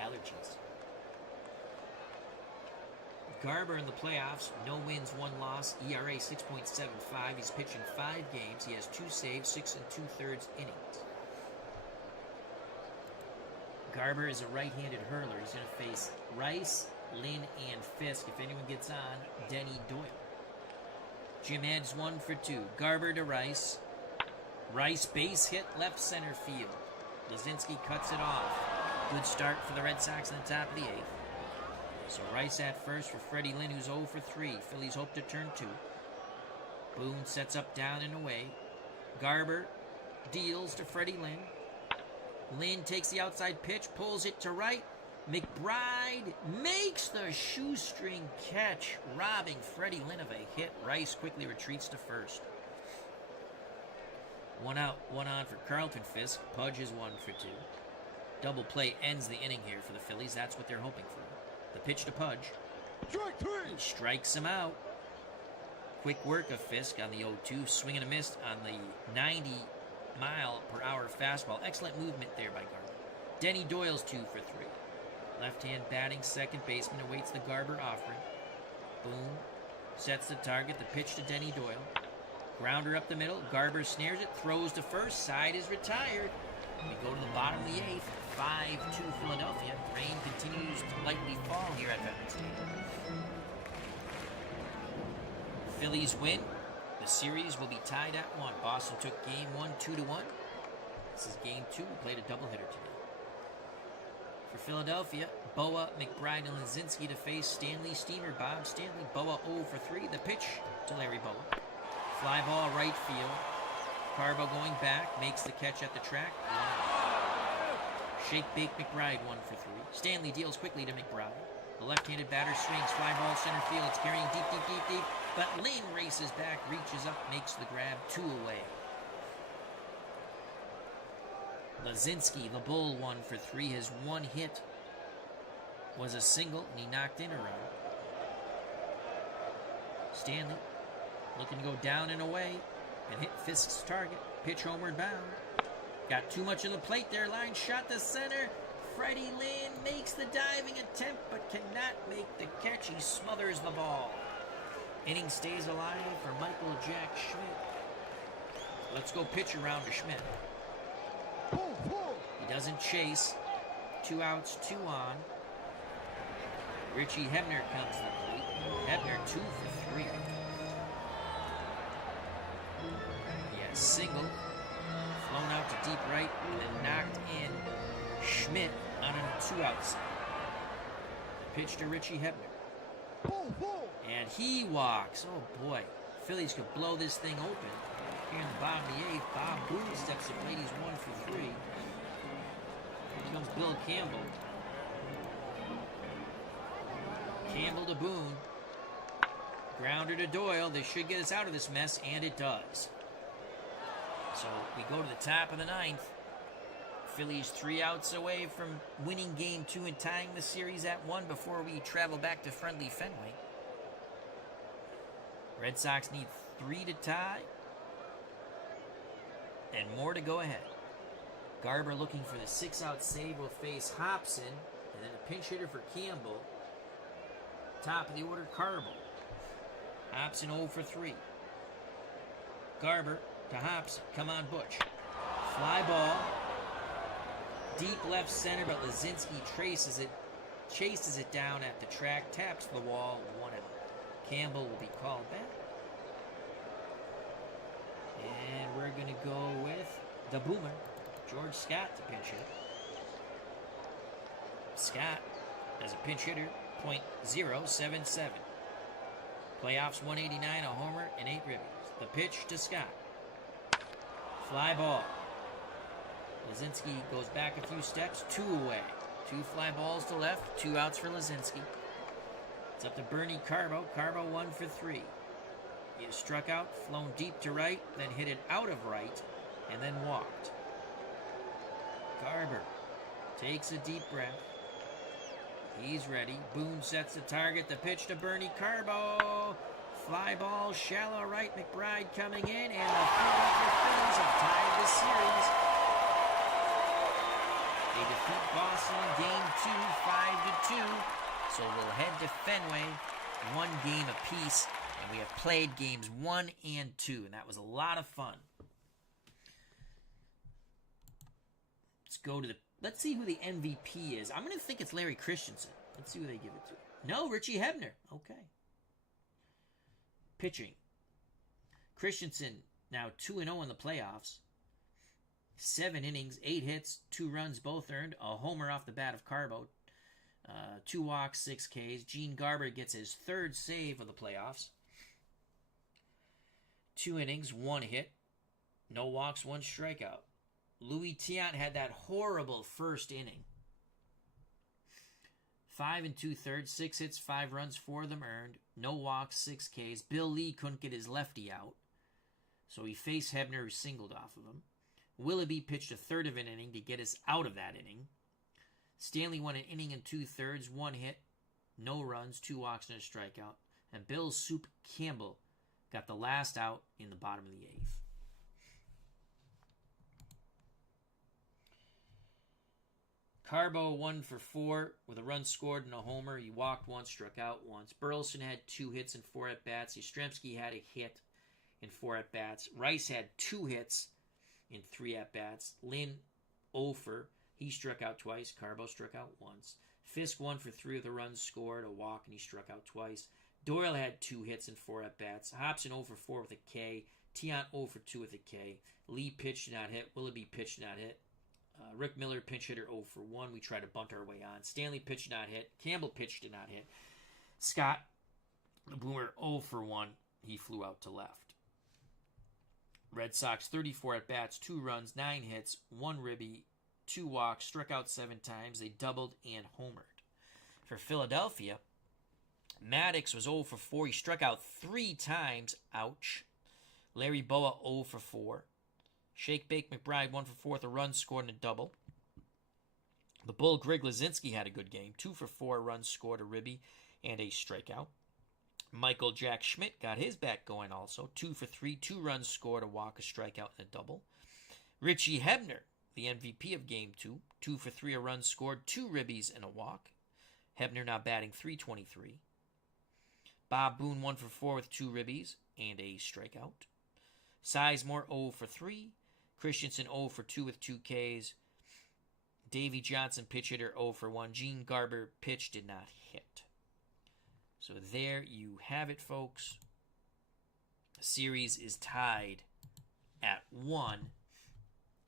Allergies. Garber in the playoffs, no wins, 1 loss, ERA 6.75. He's pitching 5 games. He has 2 saves, 6 2/3 innings. Garber is a right-handed hurler. He's going to face Rice, Lynn, and Fisk. If anyone gets on, Denny Doyle. Jim adds 1 for 2. Garber to Rice. Rice base hit left center field. Lazinski cuts it off. Good start for the Red Sox in the top of the 8th. So Rice at first for Freddie Lynn, who's 0 for 3. Phillies hope to turn 2. Boone sets up down and away. Garber deals to Freddie Lynn. Lynn takes the outside pitch, pulls it to right. McBride makes the shoestring catch, robbing Freddie Lynn of a hit. Rice quickly retreats to first. 1 out, 1 on for Carlton Fisk. Pudge is 1 for 2. Double play ends the inning here for the Phillies. That's what they're hoping for. The pitch to Pudge. Strike 3. He strikes him out. Quick work of Fisk on the 0-2. Swing and a miss on the 90-mile-per-hour fastball. Excellent movement there by Garber. Denny Doyle's 2 for 3. Left-hand batting second baseman awaits the Garber offering. Boone sets the target. The pitch to Denny Doyle. Grounder up the middle. Garber snares it. Throws to first. Side is retired. We go to the bottom of the 8th. 5-2 Philadelphia. Rain continues to lightly fall here at Veterans Stadium. Phillies win. The series will be tied at 1. Boston took game 1 2-1. This is game 2. We played a doubleheader today. For Philadelphia, Boa, McBride, and Lazinski to face Stanley, Steamer, Bob Stanley. Boa 0 for 3. The pitch to Larry Boa. Fly ball right field. Carbo going back, makes the catch at the track. 1 Shake Bake McBride 1 for 3. Stanley deals quickly to McBride. The left-handed batter swings, fly ball center field. It's carrying deep. But Lynn races back, reaches up, makes the grab, 2 away. Lazinski, the Bull, 1 for 3. His 1 hit was a single, and he knocked in a run. Stanley looking to go down and away and hit Fisk's target. Pitch homeward bound. Got too much of the plate there. Line shot to center. Freddie Lynn makes the diving attempt but cannot make the catch. He smothers the ball. Inning stays alive for Michael Jack Schmidt. Let's go pitch around to Schmidt. He doesn't chase. 2 outs, 2 on. Richie Hebner comes to the plate. Hebner 2 for 3. He has single, flown out to deep right, and then knocked in Schmidt on a 2 outs. Pitch to Richie Hebner. And he walks. Oh boy. Phillies could blow this thing open. Here in the bottom of the 8th, Bob Boone steps to the plate. He's 1 for 3. Here comes Bill Campbell. Campbell to Boone. Grounder to Doyle. This should get us out of this mess, and it does. So we go to the top of the 9th. Phillies 3 outs away from winning game 2 and tying the series at 1 before we travel back to friendly Fenway. Red Sox need 3 to tie and more to go ahead. Garber looking for the 6-out save will face Hobson, and then a pinch hitter for Campbell. Top of the order, Carbo. Hobson 0 for 3. Garber to Hobson. Come on, Butch. Fly ball. Deep left center, but Lazinski chases it down at the track, taps the wall, 1 out. Campbell will be called back. And we're going to go with the Boomer, George Scott, to pinch hit. Scott, as a pinch hitter, .077. Playoffs 189, a homer, and 8 ribbies. The pitch to Scott. Fly ball. Lazinski goes back a few steps, 2 away. 2 fly balls to left, 2 outs for Lazinski. It's up to Bernie Carbo. Carbo 1 for 3. He is struck out, flown deep to right, then hit it out of right, and then walked. Garber takes a deep breath. He's ready. Boone sets the target. The pitch to Bernie Carbo. Fly ball, shallow right. McBride coming in, and the Philadelphia Phillies have tied the series. They defeat Boston in Game 2, 5-2. So we'll head to Fenway, 1 game apiece, and we have played games 1 and 2, and that was a lot of fun. Let's see who the MVP is. I'm going to think it's Larry Christensen. Let's see who they give it to. No, Richie Hebner. Okay. Pitching. Christensen now 2-0 in the playoffs. 7 innings, 8 hits, 2 runs, both earned. A homer off the bat of Carbo. 2 walks, 6 Ks. Gene Garber gets his 3rd save of the playoffs. 2 innings, 1 hit. No walks, 1 strikeout. Louis Tiant had that horrible first inning. 5 2/3, 6 hits, 5 runs, 4 of them earned. No walks, 6 Ks. Bill Lee couldn't get his lefty out, so he faced Hebner, who singled off of him. Willoughby pitched a third of an inning to get us out of that inning. Stanley won an inning and 2/3, 1 hit, no runs, 2 walks, and a strikeout. And Bill Soup Campbell got the last out in the bottom of the 8th. Carbo 1 for 4 with a run scored and a homer. He walked once, struck out once. Burleson had 2 hits and 4 at-bats. Yastrzemski had a hit in 4 at-bats. Rice had 2 hits in 3 at-bats. Lynn 0 for. He struck out twice. Carbo struck out once. Fisk 1 for 3 with a run scored, a walk, and he struck out twice. Doyle had 2 hits and 4 at-bats. Hobson 0 for 4 with a K. Tiant 0 for 2 with a K. Lee pitched, did not hit. Willoughby pitched, did not hit. Rick Miller, pinch hitter, 0 for 1. We tried to bunt our way on. Stanley pitched, did not hit. Campbell pitched, did not hit. Scott, the boomer, 0 for 1. He flew out to left. Red Sox, 34 at-bats, 2 runs, 9 hits, 1 ribby, 2 walks, struck out 7 times. They doubled and homered. For Philadelphia, Maddox was 0 for 4. He struck out 3 times. Ouch. Larry Boa, 0 for 4. Shake Bake McBride, 1 for 4 with a run scored and a double. The Bull Greg Lazinski had a good game. 2 for 4 runs scored, a ribby, and a strikeout. Michael Jack Schmidt got his bat going also. 2 for 3, 2 runs scored, a walk, a strikeout, and a double. Richie Hebner, the MVP of Game 2. 2 for 3, a run scored, 2 ribbies, and a walk. Hebner now batting .323. Bob Boone, 1 for 4 with 2 ribbies and a strikeout. Sizemore, 0 for 3. Christensen, 0 for 2 with 2 Ks. Davey Johnson, pitch hitter, 0 for 1. Gene Garber, pitch, did not hit. So there you have it, folks. The series is tied at 1.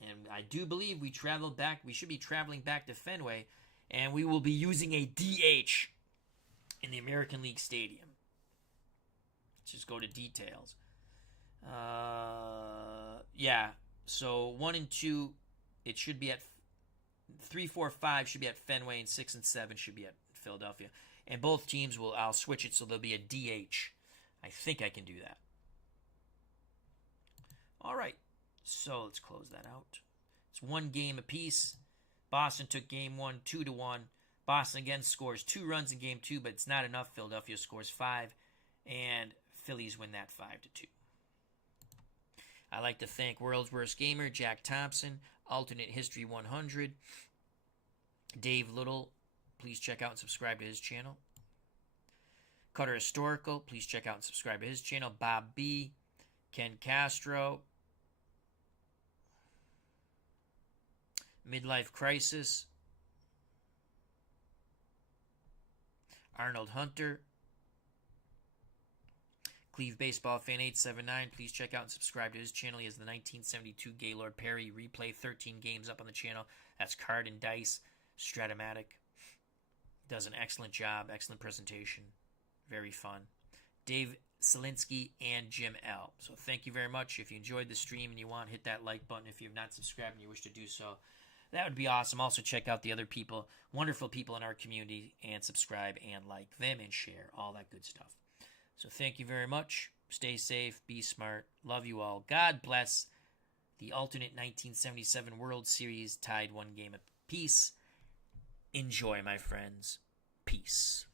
And I do believe we should be traveling back to Fenway, and we will be using a DH in the American League Stadium. Let's just go to details. So 1 and 2, it should be at 3, 4, 5 should be at Fenway, and 6 and 7 should be at Philadelphia. And both teams I'll switch it so there'll be a DH. I think I can do that. All right, so let's close that out. It's 1 game apiece. Boston took game 1, 2-1. Boston again scores 2 runs in game 2, but it's not enough. Philadelphia scores 5, and Phillies win that 5-2. I'd like to thank World's Worst Gamer, Jack Thompson, Alternate History 100, Dave Little. Please check out and subscribe to his channel. Cutter Historical. Please check out and subscribe to his channel. Bob B. Ken Castro. Midlife Crisis. Arnold Hunter. Cleve Baseball Fan 879. Please check out and subscribe to his channel. He has the 1972 Gaylord Perry replay. 13 games up on the channel. That's Card and Dice. Stratomatic. Does an excellent job. Excellent presentation. Very fun. Dave Selinsky and Jim L. So thank you very much. If you enjoyed the stream and you want, hit that like button. If you have not subscribed and you wish to do so, that would be awesome. Also check out the other people, wonderful people in our community, and subscribe and like them and share. All that good stuff. So thank you very much. Stay safe. Be smart. Love you all. God bless. The alternate 1977 World Series tied 1 game apiece. Enjoy, my friends. Peace.